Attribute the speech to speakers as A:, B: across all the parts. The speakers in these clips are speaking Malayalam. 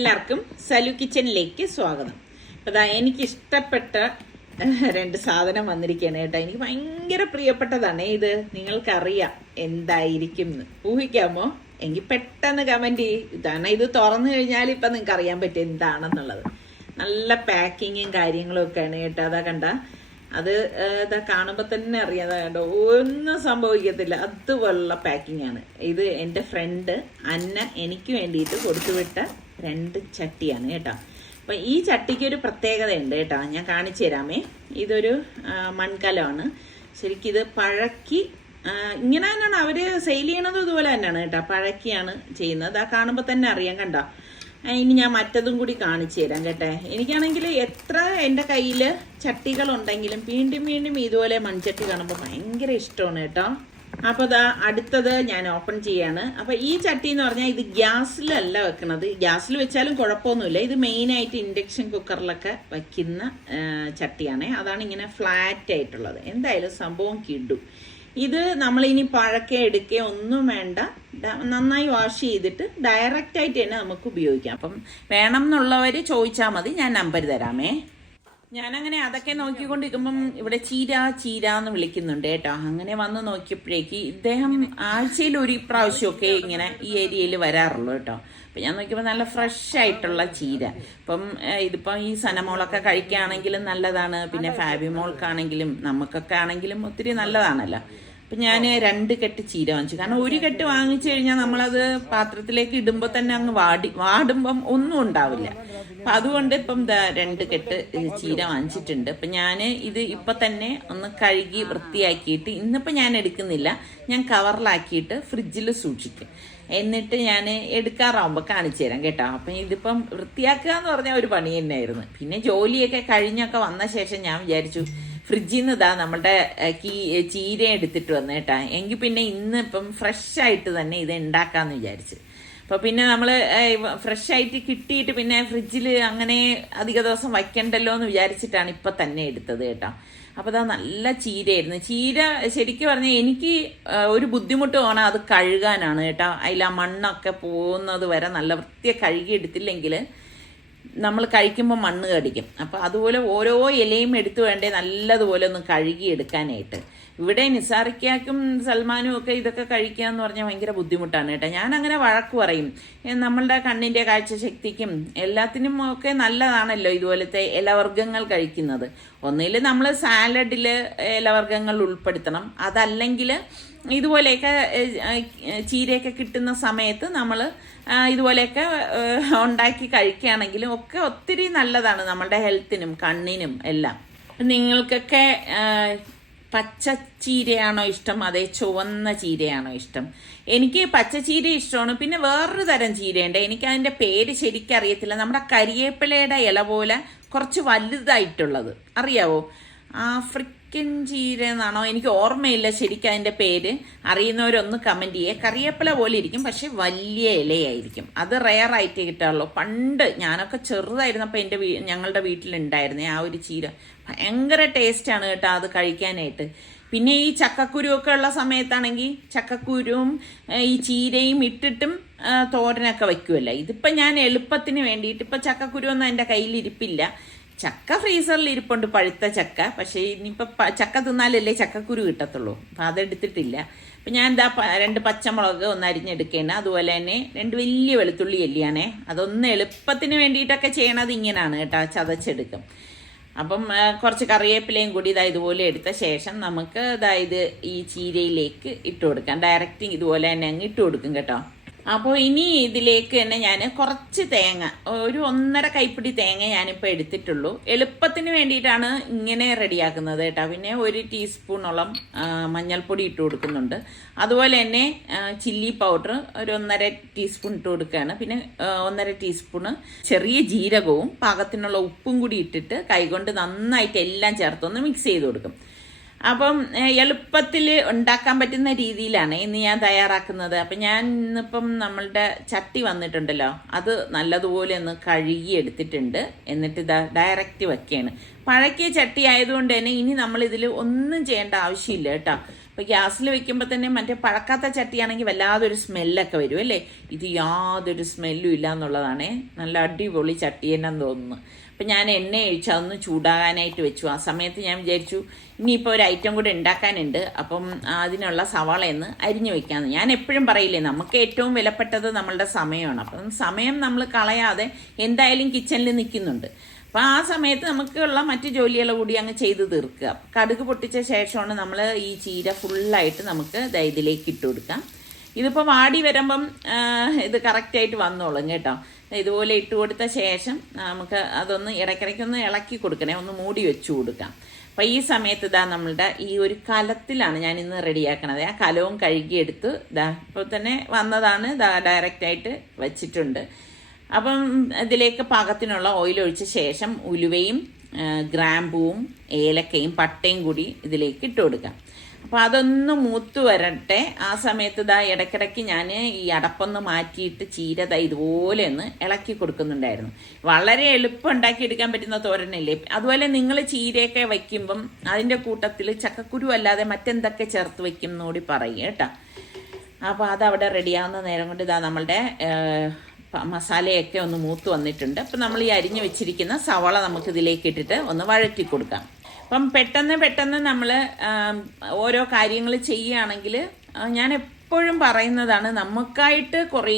A: എല്ലാവർക്കും സലു കിച്ചണിലേക്ക് സ്വാഗതം. അപ്പോൾ ദാ എനിക്ക് ഇഷ്ടപ്പെട്ട രണ്ട് സാധനം വന്നിരിക്കുകയാണ് കേട്ടോ. എനിക്ക് ഭയങ്കര പ്രിയപ്പെട്ടതാണ്. ഇത് നിങ്ങൾക്കറിയാം എന്തായിരിക്കും എന്ന്. ഊഹിക്കാമോ? എങ്കിൽ പെട്ടെന്ന് കമന്റ് ചെയ്യും. ഇതാണ് ഇത് തുറന്നു കഴിഞ്ഞാൽ ഇപ്പം നിങ്ങൾക്ക് അറിയാൻ പറ്റും എന്താണെന്നുള്ളത്. നല്ല പാക്കിങ്ങും കാര്യങ്ങളും ഒക്കെയാണ് കേട്ടോ. അതാ കണ്ട. അത് ഇതാ കാണുമ്പോൾ തന്നെ അറിയാം. കേട്ടോ ഒന്നും സംഭവിക്കത്തില്ല. അതുപോലുള്ള പാക്കിംഗ് ആണ് ഇത് എന്റെ ഫ്രണ്ട് അന്ന എനിക്ക് വേണ്ടിയിട്ട് കൊടുത്തുവിട്ട രണ്ട് ചട്ടിയാണ് കേട്ടോ. അപ്പം ഈ ചട്ടിക്ക് ഒരു പ്രത്യേകതയുണ്ട് കേട്ടോ. ഞാൻ കാണിച്ചു തരാമേ. ഇതൊരു മൺകലമാണ്. ശരിക്കും ഇത് പഴക്കി ഇങ്ങനെ തന്നെയാണ്. അവർ സെയിൽ ചെയ്യണത് ഇതുപോലെ തന്നെയാണ് കേട്ടോ. പഴക്കിയാണ് ചെയ്യുന്നത്. ആ കാണുമ്പോൾ തന്നെ അറിയാം കണ്ടോ. ഇനി ഞാൻ മറ്റതും കൂടി കാണിച്ചു തരാം കേട്ടെ. എനിക്കാണെങ്കിൽ എത്ര എന്റെ കയ്യിൽ ചട്ടികളുണ്ടെങ്കിലും വീണ്ടും വീണ്ടും ഇതുപോലെ മൺചട്ടി കാണുമ്പോൾ ഭയങ്കര ഇഷ്ടമാണ് കേട്ടോ. അപ്പോൾ ദാ അടുത്തത് ഞാൻ ഓപ്പൺ ചെയ്യാണ്. അപ്പോൾ ഈ ചട്ടി എന്ന് പറഞ്ഞാൽ ഇത് ഗ്യാസിലല്ല വെക്കുന്നത് ഗ്യാസിൽ വെച്ചാലും കുഴപ്പമൊന്നുമില്ല. ഇത് മെയിൻ ആയിട്ട് ഇൻഡക്ഷൻ കുക്കറിലൊക്കെ വയ്ക്കുന്ന ചട്ടിയാണ്. അതാണ് ഇങ്ങനെ ഫ്ലാറ്റ് ആയിട്ടുള്ളത്. എന്തായാലും സംഭവം കിടും ഇത് നമ്മളിനി പഴക്കെ എടുക്കുകയോ ഒന്നും വേണ്ട. നന്നായി വാഷ് ചെയ്തിട്ട് ഡയറക്റ്റ് ആയിട്ട് തന്നെ നമുക്ക് ഉപയോഗിക്കാം. അപ്പം വേണം എന്നുള്ളവർ ചോദിച്ചാൽ മതി. ഞാൻ നമ്പർ തരാമേ. ഞാനങ്ങനെ അതൊക്കെ നോക്കിക്കൊണ്ടിരിക്കുമ്പം ഇവിടെ ചീര ചീര എന്ന് വിളിക്കുന്നുണ്ട് കേട്ടോ. അങ്ങനെ വന്ന് നോക്കിയപ്പോഴേക്ക് ഇദ്ദേഹം ആഴ്ചയിൽ ഒരു പ്രാവശ്യമൊക്കെ ഇങ്ങനെ ഈ ഏരിയയിൽ വരാറുള്ളൂ കേട്ടോ. അപ്പം ഞാൻ നോക്കിയപ്പോൾ നല്ല ഫ്രഷ് ആയിട്ടുള്ള ചീര. ഏഹ്, ഇതിപ്പം ഈ സനമോളൊക്കെ കഴിക്കുകയാണെങ്കിലും നല്ലതാണ്. പിന്നെ ഫാബിമോൾക്കാണെങ്കിലും നമുക്കൊക്കെ ആണെങ്കിലും ഒത്തിരി നല്ലതാണല്ലോ. അപ്പം ഞാൻ രണ്ട് കെട്ട് ചീര വാങ്ങിച്ചു. കാരണം ഒരു കെട്ട് വാങ്ങിച്ചു കഴിഞ്ഞാൽ നമ്മളത് പാത്രത്തിലേക്ക് ഇടുമ്പോൾ തന്നെ അങ്ങ് വാടി വാടുമ്പം ഒന്നും ഉണ്ടാവില്ല. അപ്പം അതുകൊണ്ട് ഇപ്പം രണ്ട് കെട്ട് ചീര വാങ്ങിച്ചിട്ടുണ്ട്. അപ്പം ഞാൻ ഇത് ഇപ്പം തന്നെ ഒന്ന് കഴുകി വൃത്തിയാക്കിയിട്ട് ഇന്നിപ്പോ ഞാൻ എടുക്കുന്നില്ല. ഞാൻ കവറിലാക്കിയിട്ട് ഫ്രിഡ്ജിൽ സൂക്ഷിക്കും. എന്നിട്ട് ഞാൻ എടുക്കാറാവുമ്പോൾ കാണിച്ചു തരാം കേട്ടോ. അപ്പം ഇതിപ്പം വൃത്തിയാക്കുക എന്ന് പറഞ്ഞാൽ ഒരു പണി തന്നെയായിരുന്നു. പിന്നെ ജോലിയൊക്കെ കഴിഞ്ഞൊക്കെ വന്ന ശേഷം ഞാൻ വിചാരിച്ചു ഫ്രിഡ്ജിൽ നിന്ന് ഇതാ നമ്മുടെ കീ ചീര എടുത്തിട്ട് വന്നു കേട്ടാ. എങ്കിൽ പിന്നെ ഇന്ന് ഇപ്പം ഫ്രഷ് ആയിട്ട് തന്നെ ഇത് ഉണ്ടാക്കാന്ന് വിചാരിച്ചു. അപ്പോൾ പിന്നെ നമ്മൾ ഫ്രഷ് ആയിട്ട് കിട്ടിയിട്ട് പിന്നെ ഫ്രിഡ്ജിൽ അങ്ങനെ അധിക ദിവസം വയ്ക്കണ്ടല്ലോ എന്ന് വിചാരിച്ചിട്ടാണ് ഇപ്പൊ തന്നെ എടുത്തത് കേട്ടോ. അപ്പോൾ അതാ നല്ല ചീരയായിരുന്നു. ചീര ശരിക്കും പറഞ്ഞാൽ എനിക്ക് ഒരു ബുദ്ധിമുട്ട് പോകണം അത് കഴുകാനാണ് കേട്ടോ. അതിൽ ആ മണ്ണൊക്കെ പോകുന്നത് വരെ നല്ല വൃത്തിയെ കഴുകി എടുത്തില്ലെങ്കിൽ നമ്മൾ കഴിക്കുമ്പോൾ മണ്ണ് കടിക്കും. അപ്പോൾ അതുപോലെ ഓരോ ഇലയും എടുത്തു വേണ്ടേ നല്ലതുപോലെ ഒന്ന് കഴുകി എടുക്കാനായിട്ട് ഇവിടെ നിസാറിക്കാക്കും സൽമാനും ഒക്കെ ഇതൊക്കെ കഴിക്കുക എന്ന് പറഞ്ഞാൽ ഭയങ്കര ബുദ്ധിമുട്ടാണ് കേട്ടോ. ഞാൻ അങ്ങനെ വഴക്ക് പറയും. നമ്മളുടെ കണ്ണിന്റെ കാഴ്ചശക്തിക്കും എല്ലാത്തിനും ഒക്കെ നല്ലതാണല്ലോ ഇതുപോലത്തെ ഇലവർഗങ്ങൾ കഴിക്കുന്നത്. ഒന്നിൽ നമ്മൾ സാലഡിൽ ഇലവർഗങ്ങൾ ഉൾപ്പെടുത്തണം. അതല്ലെങ്കിൽ ഇതുപോലെയൊക്കെ ചീരയൊക്കെ കിട്ടുന്ന സമയത്ത് നമ്മൾ ഇതുപോലെയൊക്കെ ഉണ്ടാക്കി കഴിക്കുകയാണെങ്കിലും ഒക്കെ ഒത്തിരി നല്ലതാണ് നമ്മുടെ ഹെൽത്തിനും കണ്ണിനും എല്ലാം. നിങ്ങൾക്കൊക്കെ പച്ച ചീരയാണോ ഇഷ്ടം? അതേ ചുവന്ന ചീരയാണോ ഇഷ്ടം? എനിക്ക് പച്ച ചീര ഇഷ്ടമാണ്. പിന്നെ വേറൊരു തരം ചീരയുണ്ട്. എനിക്ക് അതിന്റെ പേര് ശരിക്കറിയത്തില്ല നമ്മുടെ കരിയേപ്പിലയുടെ ഇല പോലെ കുറച്ച് വലുതായിട്ടുള്ളത്. അറിയാവോ? ആഫ്രിക്കൻ ചീര എന്നാണോ? എനിക്ക് ഓർമ്മയില്ല ശരിക്കും അതിന്റെ പേര്. അറിയുന്നവരൊന്ന് കമന്റ് ചെയ്യേ. കറിവേപ്പില പോലെ ഇരിക്കും പക്ഷെ വലിയ ഇലയായിരിക്കും. അത് റെയർ ആയിട്ട് കിട്ടാറുള്ളൂ. പണ്ട് ഞാനൊക്കെ ചെറുതായിരുന്നപ്പോൾ എന്റെ വീ ഞങ്ങളുടെ വീട്ടിലുണ്ടായിരുന്നേ ആ ഒരു ചീര. ഭയങ്കര ടേസ്റ്റാണ് കേട്ടോ അത് കഴിക്കാനായിട്ട്. പിന്നെ ഈ ചക്കക്കുരു ഒക്കെ ഉള്ള സമയത്താണെങ്കിൽ ചക്കക്കുരുവും ഈ ചീരയും ഇട്ടിട്ടും തോരനൊക്കെ വയ്ക്കുമല്ലോ ഇതിപ്പോൾ ഞാൻ എളുപ്പത്തിന് വേണ്ടിയിട്ട് ഇപ്പം ചക്കക്കുരുവൊന്നും എന്റെ കയ്യിൽ ഇരിപ്പില്ല ചക്ക ഫ്രീസറിൽ ഇരിപ്പുണ്ട് പഴുത്ത ചക്ക. പക്ഷേ ഇനിയിപ്പോൾ ചക്ക തിന്നാലല്ലേ ചക്കക്കുരു കിട്ടത്തുള്ളൂ. അപ്പം അതെടുത്തിട്ടില്ല. അപ്പം ഞാൻ എന്താ രണ്ട് പച്ചമുളക് ഒന്ന് അരിഞ്ഞെടുക്കുകയാണ് അതുപോലെ തന്നെ രണ്ട് വലിയ വെളുത്തുള്ളി അല്ലിയാണേ. അതൊന്ന് എളുപ്പത്തിന് വേണ്ടിയിട്ടൊക്കെ ചെയ്യണത് ഇങ്ങനെയാണ് കേട്ടോ ചതച്ചെടുക്കും. അപ്പം കുറച്ച് കറിവേപ്പിലയും കൂടി ഇതാ ഇതുപോലെ എടുത്ത ശേഷം നമുക്ക് അതായത് ഈ ചീരയിലേക്ക് ഇട്ട് കൊടുക്കാം. ഡയറക്റ്റ് ഇതുപോലെ തന്നെ അങ്ങ് ഇട്ട് കൊടുക്കും കേട്ടോ. അപ്പോൾ ഇനി ഇതിലേക്ക് തന്നെ ഞാൻ കുറച്ച് തേങ്ങ ഒരു ഒന്നര കൈപ്പിടി തേങ്ങ ഞാനിപ്പോൾ എടുത്തിട്ടുള്ളൂ. എളുപ്പത്തിന് വേണ്ടിയിട്ടാണ് ഇങ്ങനെ റെഡിയാക്കുന്നത് കേട്ടോ. പിന്നെ ഒരു ടീസ്പൂണോളം മഞ്ഞൾപ്പൊടി ഇട്ട് കൊടുക്കുന്നുണ്ട്. അതുപോലെ തന്നെ ചില്ലി പൗഡർ ഒരു ഒന്നര ടീസ്പൂൺ ഇട്ട് കൊടുക്കുകയാണ്. പിന്നെ ഒന്നര ടീസ്പൂണ് ചെറിയ ജീരകവും പാകത്തിനുള്ള ഉപ്പും കൂടി ഇട്ടിട്ട് കൈകൊണ്ട് നന്നായിട്ട് എല്ലാം ചേർത്തൊന്ന് മിക്സ് ചെയ്ത് കൊടുക്കും. അപ്പം എളുപ്പത്തിൽ ഉണ്ടാക്കാൻ പറ്റുന്ന രീതിയിലാണ് ഇന്ന് ഞാൻ തയ്യാറാക്കുന്നത്. അപ്പം ഞാൻ ഇന്നിപ്പം നമ്മളുടെ ചട്ടി വന്നിട്ടുണ്ടല്ലോ അത് നല്ലതുപോലെ ഒന്ന് കഴുകി എടുത്തിട്ടുണ്ട്. എന്നിട്ട് ഇതാ ഡയറക്റ്റ് വെക്കുകയാണ്. പഴക്കിയ ചട്ടി ആയതുകൊണ്ട് തന്നെ ഇനി നമ്മൾ ഇതിൽ ഒന്നും ചെയ്യേണ്ട ആവശ്യമില്ല കേട്ടോ. അപ്പോൾ ഗ്യാസിൽ വെക്കുമ്പോൾ തന്നെ മറ്റേ പഴക്കാത്ത ചട്ടിയാണെങ്കിൽ വല്ലാതൊരു സ്മെല്ലൊക്കെ വരും അല്ലേ? ഇത് യാതൊരു സ്മെല്ലും ഇല്ല എന്നുള്ളതാണേ നല്ല അടിപൊളി ചട്ടി തന്നെ തോന്നുന്നു. അപ്പം ഞാൻ എണ്ണ ഒഴിച്ച് അതൊന്ന് ചൂടാകാനായിട്ട് വെച്ചു. ആ സമയത്ത് ഞാൻ വിചാരിച്ചു ഇനിയിപ്പോൾ ഒരു ഐറ്റം കൂടെ ഉണ്ടാക്കാനുണ്ട്. അപ്പം അതിനുള്ള സവാളയെന്ന് അരിഞ്ഞു വെക്കാമെന്ന് ഞാൻ എപ്പോഴും പറയില്ലേ നമുക്ക് ഏറ്റവും വിലപ്പെട്ടത് നമ്മളുടെ സമയമാണ്. അപ്പം സമയം നമ്മൾ കളയാതെ എന്തായാലും കിച്ചണിൽ നിൽക്കുന്നുണ്ട്. അപ്പം ആ സമയത്ത് നമുക്കുള്ള മറ്റു ജോലികൾ കൂടി അങ്ങ് ചെയ്ത് തീർക്കുക. കടുക് പൊട്ടിച്ച ശേഷമാണ് നമ്മൾ ഈ ചീര ഫുള്ളായിട്ട് നമുക്ക് ഇതിലേക്ക് ഇട്ട് കൊടുക്കാം. ഇതിപ്പോൾ വാടി വരുമ്പം ഇത് കറക്റ്റായിട്ട് വന്നോളും കേട്ടോ. ഇതുപോലെ ഇട്ട് കൊടുത്ത ശേഷം നമുക്ക് അതൊന്ന് ഇടയ്ക്കിടയ്ക്കൊന്ന് ഇളക്കി കൊടുക്കണേ ഒന്ന് മൂടി വെച്ചു കൊടുക്കാം. അപ്പം ഈ സമയത്ത് ഇതാ നമ്മളുടെ ഈ ഒരു കലത്തിലാണ് ഞാൻ ഇന്ന് റെഡിയാക്കണത്. ആ കലവും കഴുകിയെടുത്ത് ഇതാ ഇപ്പോൾ തന്നെ വന്നതാണ് ഇതാ ഡയറക്റ്റായിട്ട് വെച്ചിട്ടുണ്ട്. അപ്പം ഇതിലേക്ക് പാകത്തിനുള്ള ഓയിൽ ഒഴിച്ച ശേഷം ഉലുവയും ഗ്രാമ്പൂവും ഏലക്കയും പട്ടയും കൂടി ഇതിലേക്ക് ഇട്ട് കൊടുക്കാം. അപ്പോൾ അതൊന്ന് മൂത്ത് വരട്ടെ. ആ സമയത്ത് ഇതാ ഇടയ്ക്കിടയ്ക്ക് ഞാൻ ഈ അടപ്പൊന്ന് മാറ്റിയിട്ട് ചീര ദാ ഇതുപോലെ ഒന്ന് ഇളക്കി കൊടുക്കുന്നുണ്ടായിരുന്നു. വളരെ എളുപ്പം ഉണ്ടാക്കിയെടുക്കാൻ പറ്റുന്ന തോരനല്ലേ? അതുപോലെ നിങ്ങൾ ചീരയൊക്കെ വയ്ക്കുമ്പം അതിന്റെ കൂട്ടത്തിൽ ചക്കക്കുരു അല്ലാതെ മറ്റെന്തൊക്കെ ചേർത്ത് വയ്ക്കും എന്നുകൂടി പറയും കേട്ടോ. അപ്പോൾ അതവിടെ റെഡിയാവുന്ന നേരം കൊണ്ട് ഇതാ നമ്മളുടെ മസാലയൊക്കെ ഒന്ന് മൂത്ത് വന്നിട്ടുണ്ട്. അപ്പം നമ്മൾ ഈ അരിഞ്ഞു വെച്ചിരിക്കുന്ന സവള നമുക്കിതിലേക്ക് ഇട്ടിട്ട് ഒന്ന് വഴറ്റി കൊടുക്കാം. അപ്പം പെട്ടെന്ന് പെട്ടെന്ന് നമ്മൾ ഓരോ കാര്യങ്ങൾ ചെയ്യുകയാണെങ്കിൽ ഞാൻ എപ്പോഴും പറയുന്നതാണ് നമുക്കായിട്ട് കുറേ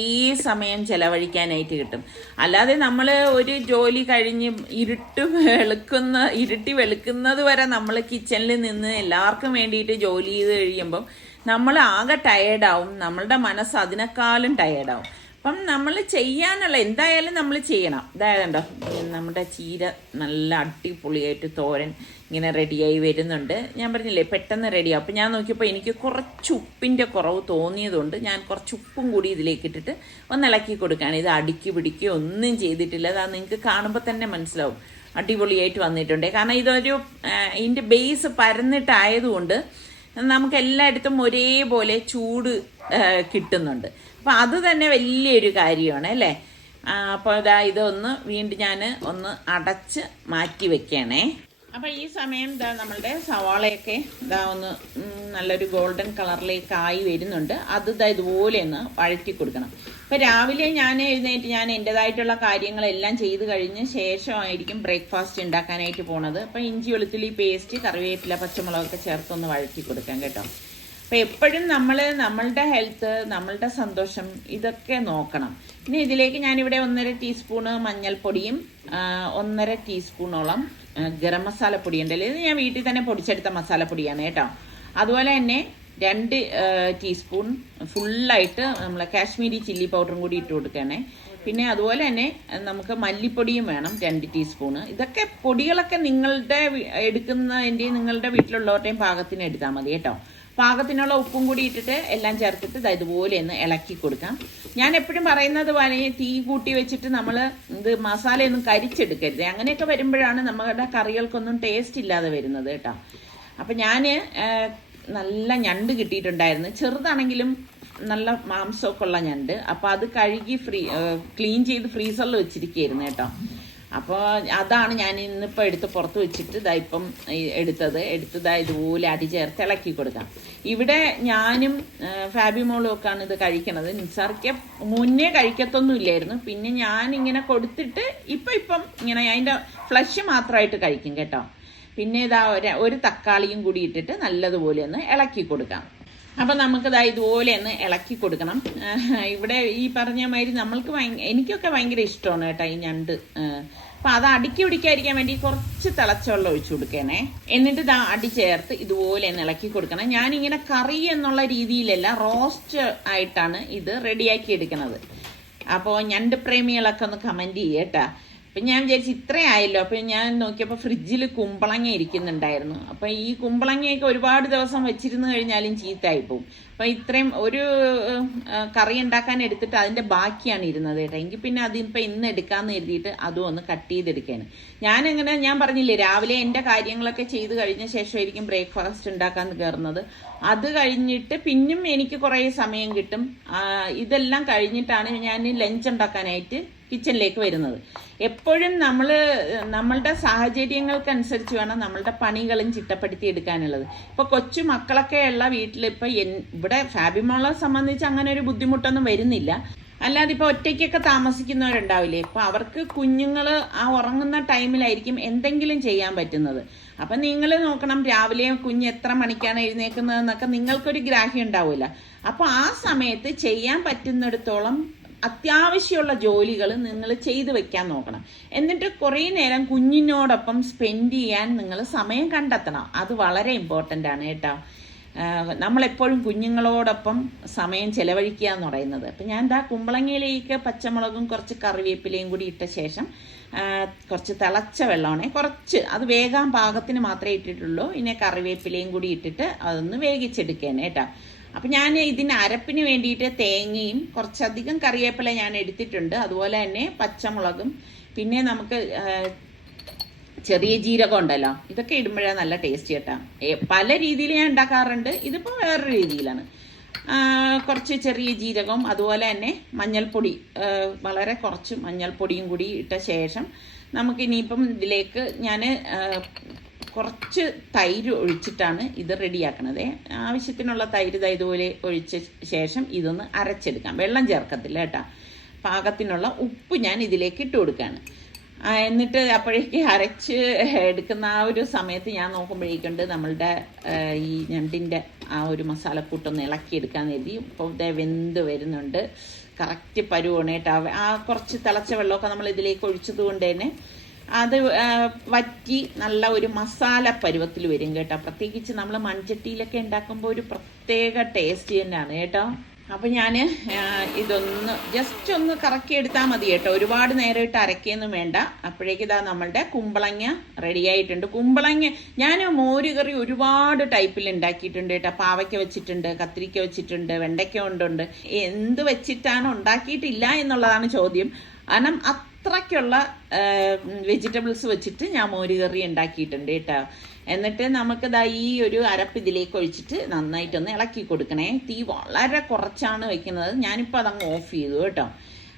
A: സമയം ചെലവഴിക്കാനായിട്ട് കിട്ടും. അല്ലാതെ നമ്മൾ ഒരു ജോലി കഴിഞ്ഞ് ഇരുട്ട് വെളുക്കുന്ന ഇരുട്ടി വെളുക്കുന്നത് വരെ നമ്മൾ കിച്ചണിൽ നിന്ന് എല്ലാവർക്കും വേണ്ടിയിട്ട് ജോലി ചെയ്ത് കഴിയുമ്പം നമ്മൾ ആകെ ടയേർഡാവും നമ്മളുടെ മനസ്സ് അതിനേക്കാളും ടയേർഡാവും അപ്പം നമ്മൾ ചെയ്യാനുള്ള എന്തായാലും നമ്മൾ ചെയ്യണം. ഇതായതുണ്ടോ നമ്മുടെ ചീര നല്ല അടിപൊളിയായിട്ട് തോരൻ ഇങ്ങനെ റെഡിയായി വരുന്നുണ്ട്. ഞാൻ പറഞ്ഞില്ലേ പെട്ടെന്ന് റെഡിയാവും അപ്പോൾ ഞാൻ നോക്കിയപ്പോൾ എനിക്ക് കുറച്ച് ഉപ്പിന്റെ കുറവ് തോന്നിയതുകൊണ്ട് ഞാൻ കുറച്ച് ഉപ്പും കൂടി ഇതിലേക്ക് ഇട്ടിട്ട് ഒന്ന് ഇളക്കി കൊടുക്കുകയാണ്. ഇത് അടുക്കി പിടിക്കുകയോ ഒന്നും ചെയ്തിട്ടില്ല. അതാ നിങ്ങൾക്ക് കാണുമ്പോൾ തന്നെ മനസ്സിലാവും. അടിപൊളിയായിട്ട് വന്നിട്ടുണ്ട്. കാരണം ഇതൊരു ഇതിന്റെ ബേസ് പരന്നിട്ടായതുകൊണ്ട് നമുക്ക് എല്ലായിടത്തും ഒരേപോലെ ചൂട് കിട്ടുന്നുണ്ട്. അപ്പം അത് തന്നെ വലിയൊരു കാര്യമാണ് അല്ലേ? അപ്പോൾ ഇതാ ഇതൊന്ന് വീണ്ടും ഞാൻ ഒന്ന് അടച്ച് മാറ്റി വെക്കണേ. അപ്പം ഈ സമയം ഇതാ നമ്മളുടെ സവാളയൊക്കെ ഇതാ ഒന്ന് നല്ലൊരു ഗോൾഡൻ കളറിലേക്ക് ആയി വരുന്നുണ്ട്. അത് ഇതാ ഇതുപോലെ ഒന്ന് വഴറ്റി കൊടുക്കണം. അപ്പോൾ രാവിലെ ഞാൻ എഴുന്നേറ്റ് ഞാൻ എന്റെതായിട്ടുള്ള കാര്യങ്ങളെല്ലാം ചെയ്ത് കഴിഞ്ഞ് ശേഷമായിരിക്കും ബ്രേക്ക്ഫാസ്റ്റ് ഉണ്ടാക്കാനായിട്ട് പോണത്. അപ്പോൾ ഇഞ്ചി വെളുത്തുള്ളി പേസ്റ്റ് കറിവേപ്പില പച്ചമുളകൊക്കെ ചേർത്തൊന്ന് വഴറ്റി കൊടുക്കാം കേട്ടോ. അപ്പം എപ്പോഴും നമ്മൾ നമ്മളുടെ ഹെൽത്ത് നമ്മളുടെ സന്തോഷം ഇതൊക്കെ നോക്കണം. ഇനി ഇതിലേക്ക് ഞാനിവിടെ ഒന്നര ടീസ്പൂണ് മഞ്ഞൾപ്പൊടിയും ഒന്നര ടീസ്പൂണോളം ഗരം മസാല പൊടി ഉണ്ടല്ലോ ഇത് ഞാൻ വീട്ടിൽ തന്നെ പൊടിച്ചെടുത്ത മസാലപ്പൊടിയാണ് കേട്ടോ. അതുപോലെ തന്നെ രണ്ട് ടീസ്പൂൺ ഫുള്ളായിട്ട് നമ്മൾ കാശ്മീരി ചില്ലി പൗഡറും കൂടി ഇട്ട് കൊടുക്കണേ പിന്നെ അതുപോലെ തന്നെ നമുക്ക് മല്ലിപ്പൊടിയും വേണം രണ്ട് ടീസ്പൂണ്. ഇതൊക്കെ പൊടികളൊക്കെ നിങ്ങളുടെ എടുക്കുന്നതിന്റെയും നിങ്ങളുടെ വീട്ടിലുള്ളവരുടെയും പാകത്തിന് എടുത്താൽ മതി കേട്ടോ. പാകത്തിനുള്ള ഉപ്പും കൂടി ഇട്ടിട്ട് എല്ലാം ചേർത്തിട്ട് ഇതുപോലെ ഒന്ന് ഇളക്കി കൊടുക്കാം. ഞാൻ എപ്പോഴും പറയുന്നത് പോലെ തീ കൂട്ടി വെച്ചിട്ട് നമ്മൾ ഇത് മസാലയൊന്നും കരിച്ചെടുക്കരുത്. അങ്ങനെയൊക്കെ വരുമ്പോഴാണ് നമ്മുടെ കറികൾക്കൊന്നും ടേസ്റ്റ് ഇല്ലാതെ വരുന്നത് കേട്ടോ. അപ്പം ഞാൻ നല്ല ഞണ്ട് കിട്ടിയിട്ടുണ്ടായിരുന്നു. ചെറുതാണെങ്കിലും നല്ല മാംസമൊക്കെ ഉള്ള ഞണ്ട്. അപ്പോൾ അത് കഴുകി ഫ്രീ ക്ലീൻ ചെയ്ത് ഫ്രീസറിൽ വെച്ചിരിക്കുകയായിരുന്നു കേട്ടോ. അപ്പോൾ അതാണ് ഞാൻ ഇന്നിപ്പോൾ എടുത്ത് പുറത്ത് വെച്ചിട്ട് ഇതാ ഇപ്പം എടുത്തത്. എടുത്ത് ഇതാ ഇതുപോലെ അരി ചേർത്ത് ഇളക്കി കൊടുക്കാം. ഇവിടെ ഞാനും ഫാബിമോളും ഒക്കെയാണ് ഇത് കഴിക്കണത്. നിസാർക്ക് മുന്നേ കഴിക്കത്തൊന്നും ഇല്ലായിരുന്നു പിന്നെ ഞാൻ ഇങ്ങനെ കൊടുത്തിട്ട് ഇപ്പം ഇപ്പം ഇങ്ങനെ അതിന്റെ ഫ്ലഷ് മാത്രമായിട്ട് കഴിക്കും കേട്ടോ. പിന്നെ ഇതാ ഒരു ഒരു തക്കാളിയും കൂടി ഇട്ടിട്ട് നല്ലതുപോലെ ഒന്ന് ഇളക്കി കൊടുക്കാം. അപ്പം നമുക്കിതാ ഇതുപോലെ ഒന്ന് ഇളക്കി കൊടുക്കണം. ഇവിടെ ഈ പറഞ്ഞ മാതിരി നമ്മൾക്ക് ഭയങ്കര എനിക്കൊക്കെ ഭയങ്കര ഇഷ്ടമാണ് കേട്ടോ ഈ ഞണ്ട് അപ്പം അത് അടുക്കി പിടിക്കാതിരിക്കാൻ വേണ്ടി കുറച്ച് തിളച്ച വെള്ളം ഒഴിച്ചു കൊടുക്കണേ. എന്നിട്ട് ഇതാ അടി ചേർത്ത് ഇതുപോലെ ഇളക്കി കൊടുക്കണം. ഞാൻ ഇങ്ങനെ കറി എന്നുള്ള രീതിയിലല്ല റോസ്റ്റ് ആയിട്ടാണ് ഇത് റെഡിയാക്കി എടുക്കുന്നത് അപ്പോൾ ഞണ്ട് പ്രേമികളൊക്കെ ഒന്ന് കമന്റ് ചെയ്യട്ടാ അപ്പം ഞാൻ വിചാരിച്ചു ഇത്രയായല്ലോ. അപ്പം ഞാൻ നോക്കിയപ്പോൾ ഫ്രിഡ്ജിൽ കുമ്പളങ്ങ ഇരിക്കുന്നുണ്ടായിരുന്നു. അപ്പം ഈ കുമ്പളങ്ങയൊക്കെ ഒരുപാട് ദിവസം വെച്ചിരുന്നു കഴിഞ്ഞാലും ചീത്തയായി പോകും അപ്പം ഇത്രയും ഒരു കറി ഉണ്ടാക്കാൻ എടുത്തിട്ട് അതിന്റെ ബാക്കിയാണ് ഇരുന്നത് കേട്ടോ. എങ്കിൽ പിന്നെ അതിപ്പോൾ ഇന്ന് എടുക്കാമെന്ന് കരുതിയിട്ട് അതും ഒന്ന് കട്ട് ചെയ്തെടുക്കുകയാണ്. ഞാനെങ്ങനെ ഞാൻ പറഞ്ഞില്ലേ രാവിലെ എന്റെ കാര്യങ്ങളൊക്കെ ചെയ്ത് കഴിഞ്ഞ ശേഷമായിരിക്കും ബ്രേക്ക്ഫാസ്റ്റ് ഉണ്ടാക്കാൻ കയറുന്നത്. അത് കഴിഞ്ഞിട്ട് പിന്നും എനിക്ക് കുറേ സമയം കിട്ടും. ഇതെല്ലാം കഴിഞ്ഞിട്ടാണ് ഞാൻ ലഞ്ച് ഉണ്ടാക്കാനായിട്ട് കിച്ചണിലേക്ക് വരുന്നത്. എപ്പോഴും നമ്മൾ നമ്മളുടെ സാഹചര്യങ്ങൾക്കനുസരിച്ച് വേണം നമ്മളുടെ പണികളും ചിട്ടപ്പെടുത്തി എടുക്കാനുള്ളത്. ഇപ്പോൾ കൊച്ചു മക്കളൊക്കെയുള്ള വീട്ടിൽ ഇപ്പോൾ ഇവിടെ ഫാബിമോളെ സംബന്ധിച്ച് അങ്ങനെ ഒരു ബുദ്ധിമുട്ടൊന്നും വരുന്നില്ല. അല്ലാതെ ഇപ്പോൾ ഒറ്റയ്ക്കൊക്കെ താമസിക്കുന്നവരുണ്ടാവില്ലേ? ഇപ്പോൾ അവർക്ക് കുഞ്ഞുങ്ങൾ ആ ഉറങ്ങുന്ന ടൈമിലായിരിക്കും എന്തെങ്കിലും ചെയ്യാൻ പറ്റുന്നത്. അപ്പം നിങ്ങൾ നോക്കണം രാവിലെ കുഞ്ഞ് എത്ര മണിക്കാണ് എഴുന്നേക്കുന്നതെന്നൊക്കെ നിങ്ങൾക്കൊരു ഗ്രാഹ്യം ഉണ്ടാവില്ല അപ്പോൾ ആ സമയത്ത് ചെയ്യാൻ പറ്റുന്നിടത്തോളം അത്യാവശ്യമുള്ള ജോലികൾ നിങ്ങൾ ചെയ്തു വെക്കാൻ നോക്കണം. എന്നിട്ട് കുറേ നേരം കുഞ്ഞിനോടൊപ്പം സ്പെൻഡ് ചെയ്യാൻ നിങ്ങൾ സമയം കണ്ടെത്തണം. അത് വളരെ ഇമ്പോർട്ടന്റ് ആണ് കേട്ടോ. നമ്മളെപ്പോഴും കുഞ്ഞുങ്ങളോടൊപ്പം സമയം ചെലവഴിക്കുക എന്ന് പറയുന്നത്. അപ്പം ഞാൻ എന്താ കുമ്പളങ്ങയിലേക്ക് പച്ചമുളകും കുറച്ച് കറിവേപ്പിലയും കൂടി ഇട്ട ശേഷം കുറച്ച് തിളച്ച വെള്ളമാണേ കുറച്ച് അത് വേകാൻ പാകത്തിന് മാത്രമേ ഇട്ടിട്ടുള്ളൂ. ഇനി കറിവേപ്പിലയും കൂടി ഇട്ടിട്ട് അതൊന്ന് വേവിച്ചെടുക്കേനെ കേട്ടോ. അപ്പം ഞാൻ ഇതിന് അരപ്പിന് വേണ്ടിയിട്ട് തേങ്ങയും കുറച്ചധികം കറിവേപ്പില ഞാൻ എടുത്തിട്ടുണ്ട്. അതുപോലെ തന്നെ പച്ചമുളകും. പിന്നെ നമുക്ക് ചെറിയ ജീരകം ഉണ്ടല്ലോ. ഇതൊക്കെ ഇടുമ്പോഴാണ് നല്ല ടേസ്റ്റ് കേട്ടാ. പല രീതിയിൽ ഞാൻ ഉണ്ടാക്കാറുണ്ട്. ഇതിപ്പോൾ വേറൊരു രീതിയിലാണ്. കുറച്ച് ചെറിയ ജീരകം അതുപോലെ തന്നെ മഞ്ഞൾപ്പൊടി. വളരെ കുറച്ച് മഞ്ഞൾപ്പൊടിയും കൂടി ഇട്ട ശേഷം നമുക്ക് ഇനിയിപ്പം ഇതിലേക്ക് ഞാൻ കുറച്ച് തൈര് ഒഴിച്ചിട്ടാണ് ഇത് റെഡിയാക്കണത്. ആവശ്യത്തിനുള്ള തൈര് ഇതുപോലെ ഒഴിച്ച ശേഷം ഇതൊന്ന് അരച്ചെടുക്കാം. വെള്ളം ചേർക്കത്തില്ല കേട്ടോ. പാകത്തിനുള്ള ഉപ്പ് ഞാൻ ഇതിലേക്ക് ഇട്ട് കൊടുക്കുകയാണ് എന്നിട്ട് അപ്പോഴേക്ക് അരച്ച് എടുക്കുന്ന ആ ഒരു സമയത്ത് ഞാൻ നോക്കുമ്പോഴേക്കുണ്ട് നമ്മളുടെ ഈ ഞണ്ടിന്റെ ആ ഒരു മസാലക്കൂട്ടൊന്ന് ഇളക്കിയെടുക്കാൻ കരുതി. ഇപ്പോൾ വെന്ത് വരുന്നുണ്ട്. കറക്റ്റ് പരുവാണ് ആ കുറച്ച് തിളച്ച വെള്ളമൊക്കെ നമ്മൾ ഇതിലേക്ക് ഒഴിച്ചത് കൊണ്ട് തന്നെ അത് വറ്റി നല്ല ഒരു മസാല പരുവത്തിൽ വരും കേട്ടോ. പ്രത്യേകിച്ച് നമ്മൾ മൺചട്ടിയിലൊക്കെ ഉണ്ടാക്കുമ്പോൾ ഒരു പ്രത്യേക ടേസ്റ്റ് തന്നെയാണ് കേട്ടോ. അപ്പം ഞാൻ ഇതൊന്ന് ജസ്റ്റ് ഒന്ന് കറക്കി എടുത്താൽ മതി കേട്ടോ. ഒരുപാട് നേരം ഇട്ട് അരക്കിയൊന്നും വേണ്ട. അപ്പോഴേക്ക് ഇതാ നമ്മളുടെ കുമ്പളങ്ങ റെഡി ആയിട്ടുണ്ട്. കുമ്പളങ്ങ ഞാൻ മോര് കറി ഒരുപാട് ടൈപ്പിൽ ഉണ്ടാക്കിയിട്ടുണ്ട് കേട്ടോ. പാവയ്ക്ക വെച്ചിട്ടുണ്ട് കത്തിരിക്ക വെച്ചിട്ടുണ്ട് വെണ്ടയ്ക്ക കൊണ്ടുണ്ട്. എന്ത് വെച്ചിട്ടാണ് ഉണ്ടാക്കിയിട്ടില്ല എന്നുള്ളതാണ് ചോദ്യം. കാരണം അത്രയ്ക്കുള്ള വെജിറ്റബിൾസ് വെച്ചിട്ട് ഞാൻ മോര് കറി ഉണ്ടാക്കിയിട്ടുണ്ട് കേട്ടോ. എന്നിട്ട് നമുക്ക് ദാ ഈ ഒരു അരപ്പ് ഇതിലേക്ക് ഒഴിച്ചിട്ട് നന്നായിട്ടൊന്ന് ഇളക്കി കൊടുക്കണേ. തീ വളരെ കുറച്ചാണ് വെക്കുന്നത്. ഞാനിപ്പോൾ അതങ്ങ് ഓഫ് ചെയ്തു കേട്ടോ.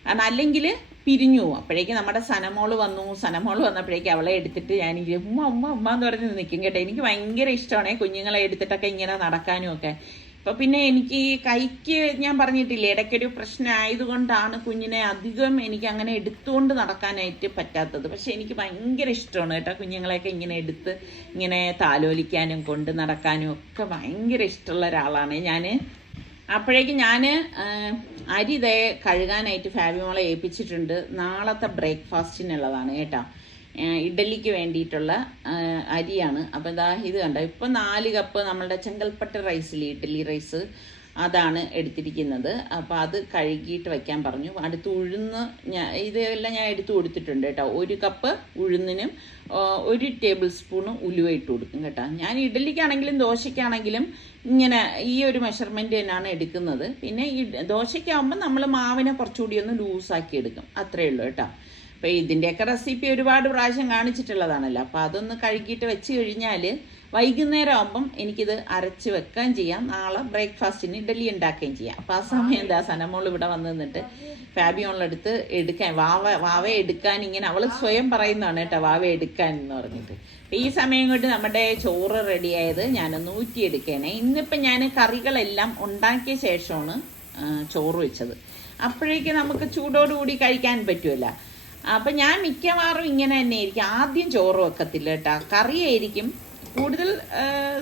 A: കാരണം അല്ലെങ്കിൽ പിരിഞ്ഞു പോകും അപ്പോഴേക്ക് നമ്മുടെ സനമോൾ വന്നു. സനമോൾ വന്നപ്പോഴേക്കും അവളെ എടുത്തിട്ട് ഞാൻ ഉമ്മ ഉമ്മ ഉമ്മ എന്ന് പറഞ്ഞ് നിൽക്കും കേട്ടോ. എനിക്ക് ഭയങ്കര ഇഷ്ടമാണ്. കുഞ്ഞുങ്ങളെ എടുത്തിട്ടൊക്കെ ഇങ്ങനെ നടക്കാനും ഒക്കെ. ഇപ്പൊ പിന്നെ എനിക്ക് കൈക്ക് ഞാൻ പറഞ്ഞിട്ടില്ലേ ഇടയ്ക്കൊരു പ്രശ്നമായതുകൊണ്ടാണ് കുഞ്ഞിനെ അധികം എനിക്ക് അങ്ങനെ എടുത്തുകൊണ്ട് നടക്കാനായിട്ട് പറ്റാത്തത്. പക്ഷെ എനിക്ക് ഭയങ്കര ഇഷ്ടമാണ് കേട്ടോ കുഞ്ഞുങ്ങളെയൊക്കെ ഇങ്ങനെ എടുത്ത് ഇങ്ങനെ താലോലിക്കാനും കൊണ്ട് നടക്കാനും ഒക്കെ ഭയങ്കര ഇഷ്ടമുള്ള ഒരാളാണ് ഞാൻ അപ്പോഴേക്ക് ഞാൻ അരി ഇതേ കഴുകാനായിട്ട് ഫാബിമോളെ ഏൽപ്പിച്ചിട്ടുണ്ട്. നാളത്തെ ബ്രേക്ക്ഫാസ്റ്റിനുള്ളതാണ് കേട്ടോ. ഇഡലിക്ക് വേണ്ടിയിട്ടുള്ള അരിയാണ്. അപ്പം ഇതാ ഇത് കണ്ട? ഇപ്പം നാല് കപ്പ് നമ്മളുടെ ചെങ്കൽപ്പട്ട് റൈസിൽ ഇഡലി റൈസ് അതാണ് എടുത്തിരിക്കുന്നത്. അപ്പോൾ അത് കഴുകിയിട്ട് വയ്ക്കാൻ പറഞ്ഞു. അടുത്ത് ഉഴുന്ന് ഞാൻ ഇതെല്ലാം ഞാൻ എടുത്തു കൊടുത്തിട്ടുണ്ട് കേട്ടോ. ഒരു കപ്പ് ഉഴുന്നിനും ഒരു ടേബിൾ സ്പൂണ് ഉലുവ ഇട്ട് കൊടുക്കും കേട്ടോ. ഞാൻ ഇഡലിക്കാണെങ്കിലും ദോശയ്ക്കാണെങ്കിലും ഇങ്ങനെ ഈ ഒരു മെഷർമെന്റ് തന്നെയാണ് എടുക്കുന്നത്. പിന്നെ ഈ ദോശയ്ക്കാകുമ്പോൾ നമ്മൾ മാവിനെ കുറച്ചുകൂടി ഒന്ന് ലൂസാക്കി എടുക്കും. അത്രയേ ഉള്ളൂ കേട്ടോ. അപ്പോൾ ഇതിന്റെയൊക്കെ റെസിപ്പി ഒരുപാട് പ്രാവശ്യം കാണിച്ചിട്ടുള്ളതാണല്ലോ. അപ്പോൾ അതൊന്ന് കഴുകിയിട്ട് വെച്ച് കഴിഞ്ഞാൽ വൈകുന്നേരം ആകുമ്പം എനിക്കിത് അരച്ച് വെക്കുകയും ചെയ്യാം. നാളെ ബ്രേക്ക്ഫാസ്റ്റിന് ഇഡലി ഉണ്ടാക്കുകയും ചെയ്യാം. അപ്പോൾ ആ സമയം എന്താ സനമോൾ ഇവിടെ വന്ന് നിന്നിട്ട് ഫാബിയോളെടുത്ത് എടുക്കാൻ വാവ വാവ എടുക്കാൻ ഇങ്ങനെ അവൾ സ്വയം പറയുന്നതാണ് കേട്ടോ വാവ എടുക്കാൻ എന്ന് പറഞ്ഞിട്ട്. ഈ സമയം കൊണ്ട് നമ്മുടെ ചോറ് റെഡിയായത് ഞാനൊന്ന് ഊറ്റിയെടുക്കണേ ഇന്നിപ്പം ഞാൻ കറികളെല്ലാം ഉണ്ടാക്കിയ ശേഷമാണ് ചോറ് വെച്ചത്. അപ്പോഴേക്ക് നമുക്ക് ചൂടോടുകൂടി കഴിക്കാൻ പറ്റുമല്ലോ. അപ്പം ഞാൻ മിക്കവാറും ഇങ്ങനെ തന്നെ ആയിരിക്കും. ആദ്യം ചോറ് വെക്കത്തില്ല കേട്ടോ. കറിയായിരിക്കും കൂടുതൽ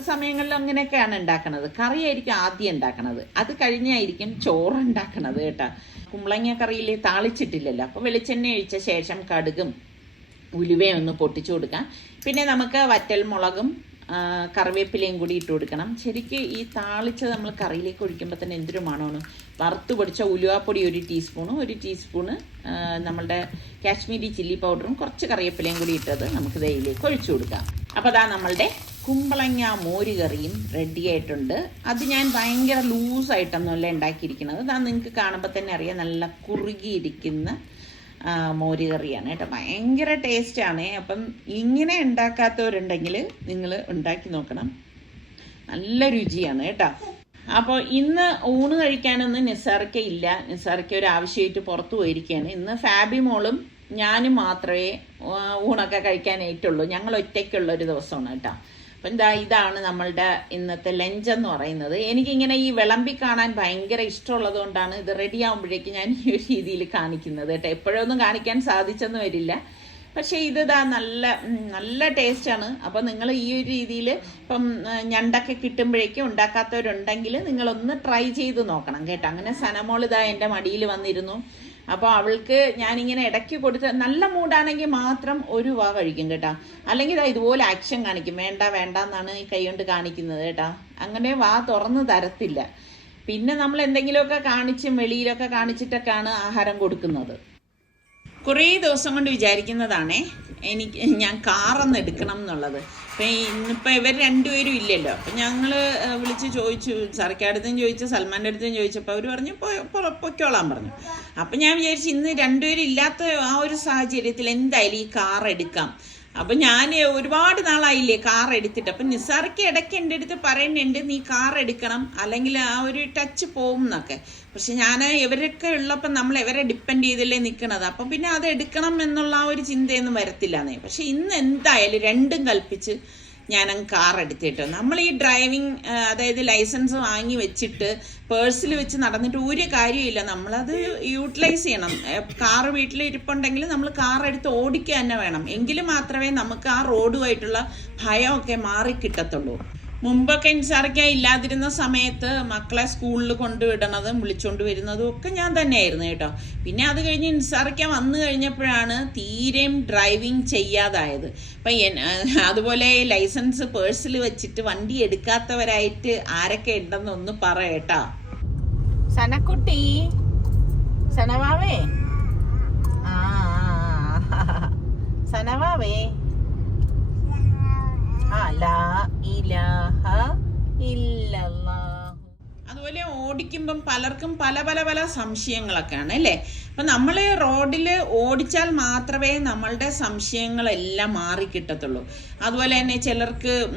A: സമയങ്ങളിൽ അങ്ങനെയൊക്കെയാണ് ഉണ്ടാക്കണത്. കറിയായിരിക്കും ആദ്യം ഉണ്ടാക്കണത്. അത് കഴിഞ്ഞായിരിക്കും ചോറ് ഉണ്ടാക്കണത് കേട്ടോ. കുമ്പളങ്ങ കറിയിൽ താളിച്ചിട്ടില്ലല്ലോ. അപ്പോൾ വെളിച്ചെണ്ണ ഒഴിച്ച ശേഷം കടുകും ഉലുവയും ഒന്ന് പൊട്ടിച്ചു കൊടുക്കാം. പിന്നെ നമുക്ക് വറ്റൽ മുളകും കറിവേപ്പിലയും കൂടി ഇട്ട് കൊടുക്കണം. ശരിക്കും ഈ താളിച്ചത് നമ്മൾ കറിയിലേക്ക് ഒഴിക്കുമ്പോൾ തന്നെ എന്തൊരു മണമാണ്. വറുത്ത് പൊടിച്ച ഉലുവാപ്പൊടി ഒരു ടീസ്പൂണും ഒരു ടീസ്പൂണ് നമ്മളുടെ കാശ്മീരി ചില്ലി പൗഡറും കുറച്ച് കറിവേപ്പിലയും കൂടി ഇട്ടത് നമുക്ക് ദയിലേക്ക് ഒഴിച്ചു കൊടുക്കാം. അപ്പോൾ അതാ നമ്മളുടെ കുമ്പളങ്ങ മോര് കറിയും റെഡി ആയിട്ടുണ്ട്. അത് ഞാൻ ഭയങ്കര ലൂസായിട്ടൊന്നുമല്ല ഉണ്ടാക്കിയിരിക്കുന്നത്. അതാ നിങ്ങൾക്ക് കാണുമ്പോൾ തന്നെ അറിയാം നല്ല കുറുകിയിരിക്കുന്ന മോര് കറിയാണ് കേട്ടോ. ഭയങ്കര ടേസ്റ്റാണ് അപ്പം ഇങ്ങനെ ഉണ്ടാക്കാത്തവരുണ്ടെങ്കിൽ നിങ്ങൾ ഉണ്ടാക്കി നോക്കണം. നല്ല രുചിയാണ് കേട്ടോ. അപ്പോൾ ഇന്ന് ഊണ് കഴിക്കാനൊന്നും നിസാർക്ക് ഇല്ല. നിസാർക്ക ഒരു ആവശ്യമായിട്ട് പുറത്തു പോയിരിക്കുകയാണ് ഇന്ന് ഫാബി മോളും ഞാനും മാത്രമേ ഊണൊക്കെ കഴിക്കാനായിട്ടുള്ളൂ ഞങ്ങൾ ഒറ്റയ്ക്കുള്ള ഒരു ദിവസമാണ് കേട്ടോ. അപ്പം എന്താ ഇതാണ് നമ്മളുടെ ഇന്നത്തെ ലഞ്ച് എന്ന് പറയുന്നത്. എനിക്കിങ്ങനെ ഈ വിളമ്പി കാണാൻ ഭയങ്കര ഇഷ്ടമുള്ളത് കൊണ്ടാണ് ഇത് റെഡി ആകുമ്പോഴേക്ക് ഞാൻ ഈ ഒരു രീതിയിൽ കാണിക്കുന്നത് കേട്ടോ. എപ്പോഴൊന്നും കാണിക്കാൻ സാധിച്ചെന്ന് വരില്ല. പക്ഷേ ഇത് നല്ല നല്ല ടേസ്റ്റാണ് അപ്പോൾ നിങ്ങൾ ഈ ഒരു രീതിയിൽ ഇപ്പം ഞണ്ടൊക്കെ കിട്ടുമ്പോഴേക്കും ഉണ്ടാക്കാത്തവരുണ്ടെങ്കിൽ നിങ്ങളൊന്ന് ട്രൈ ചെയ്ത് നോക്കണം കേട്ടോ. അങ്ങനെ സനമോൾ ഇതാ എന്റെ മടിയിൽ വന്നിരുന്നു. അപ്പോൾ അവൾക്ക് ഞാനിങ്ങനെ ഇടയ്ക്ക് കൊടുത്ത് നല്ല മൂഡാണെങ്കിൽ മാത്രം ഒരു വാ കഴിക്കും കേട്ടോ. അല്ലെങ്കിൽ ഇതാ ഇതുപോലെ ആക്ഷൻ കാണിക്കും. വേണ്ട വേണ്ട എന്നാണ് ഈ കൈ കൊണ്ട് കാണിക്കുന്നത് കേട്ടോ. അങ്ങനെ വാ തുറന്ന് തരത്തില്ല. പിന്നെ നമ്മൾ എന്തെങ്കിലുമൊക്കെ കാണിച്ചും വെളിയിലൊക്കെ കാണിച്ചിട്ടൊക്കെയാണ് ആഹാരം കൊടുക്കുന്നത്. കുറേ ദിവസം കൊണ്ട് വിചാരിക്കുന്നതാണേ എനിക്ക് ഞാൻ കാറൊന്ന് എടുക്കണം എന്നുള്ളത്. അപ്പം ഇന്നിപ്പോൾ ഇവർ രണ്ടുപേരും ഇല്ലല്ലോ. അപ്പം ഞങ്ങൾ വിളിച്ച് ചോദിച്ചു. സർക്കാരടുത്തും ചോദിച്ചു സൽമാന്റെ അടുത്തും ചോദിച്ചപ്പോൾ അവർ പറഞ്ഞു "പൊ- പൊ- പൊയ്ക്കോളാൻ പറഞ്ഞു. അപ്പം ഞാൻ വിചാരിച്ചു ഇന്ന് രണ്ടുപേരും ഇല്ലാത്ത ആ ഒരു സാഹചര്യത്തിൽ എന്തായാലും ഈ കാർ എടുക്കാം. അപ്പം ഞാൻ ഒരുപാട് നാളായില്ലേ കാർ എടുത്തിട്ട്. അപ്പം നിസാർക്ക് ഇടയ്ക്ക് എന്റെ അടുത്ത് പറയുന്നുണ്ട് നീ കാർ എടുക്കണം. അല്ലെങ്കിൽ ആ ഒരു ടച്ച് പോവും എന്നൊക്കെ പക്ഷെ ഞാൻ ഇവരൊക്കെ ഉള്ളപ്പോൾ നമ്മൾ ഇവരെ ഡിപ്പെൻഡ് ചെയ്തല്ലേ നിൽക്കണത് അപ്പം പിന്നെ അത് എടുക്കണം എന്നുള്ള ആ ഒരു ചിന്തയൊന്നും വരത്തില്ലെന്നേ പക്ഷെ ഇന്ന് എന്തായാലും രണ്ടും കൽപ്പിച്ച് ഞാനങ്ങ് കാർ എടുത്തിട്ടോ. നമ്മൾ ഈ ഡ്രൈവിംഗ് അതായത് ലൈസൻസ് വാങ്ങി വെച്ചിട്ട് പേഴ്സിൽ വെച്ച് നടന്നിട്ട് ഒരു കാര്യമില്ല നമ്മളത് യൂട്ടിലൈസ് ചെയ്യണം. കാറ് വീട്ടിൽ ഇരിപ്പുണ്ടെങ്കിൽ നമ്മൾ കാർ എടുത്ത് ഓടിക്കുക തന്നെ വേണം. എങ്കിൽ മാത്രമേ നമുക്ക് ആ റോഡുമായിട്ടുള്ള ഭയമൊക്കെ മാറി കിട്ടത്തുള്ളൂ. മുമ്പൊക്കെ നിസാറിക്കാൻ ഇല്ലാതിരുന്ന സമയത്ത് മക്കളെ സ്കൂളിൽ കൊണ്ടുവിടണതും വിളിച്ചുകൊണ്ട് വരുന്നതും ഒക്കെ ഞാൻ തന്നെയായിരുന്നു കേട്ടോ. പിന്നെ അത് കഴിഞ്ഞ് നിസാറിക്കാൻ വന്നു കഴിഞ്ഞപ്പോഴാണ് തീരെയും ഡ്രൈവിംഗ് ചെയ്യാതായത്. അപ്പം അതുപോലെ ലൈസൻസ് പേഴ്സിൽ വെച്ചിട്ട് വണ്ടി എടുക്കാത്തവരായിട്ട് ആരൊക്കെ ഉണ്ടെന്നൊന്ന് പറയട്ടാ. സനക്കുട്ടി. സനവാവേ. ആ സനവാവേ. അതുപോലെ ഓടിക്കുമ്പം പലർക്കും പല പല പല സംശയങ്ങളൊക്കെയാണ് അല്ലേ? അപ്പം നമ്മൾ റോഡിൽ ഓടിച്ചാൽ മാത്രമേ നമ്മളുടെ സംശയങ്ങളെല്ലാം മാറിക്കിട്ടത്തുള്ളൂ. അതുപോലെ തന്നെ ചിലർക്ക്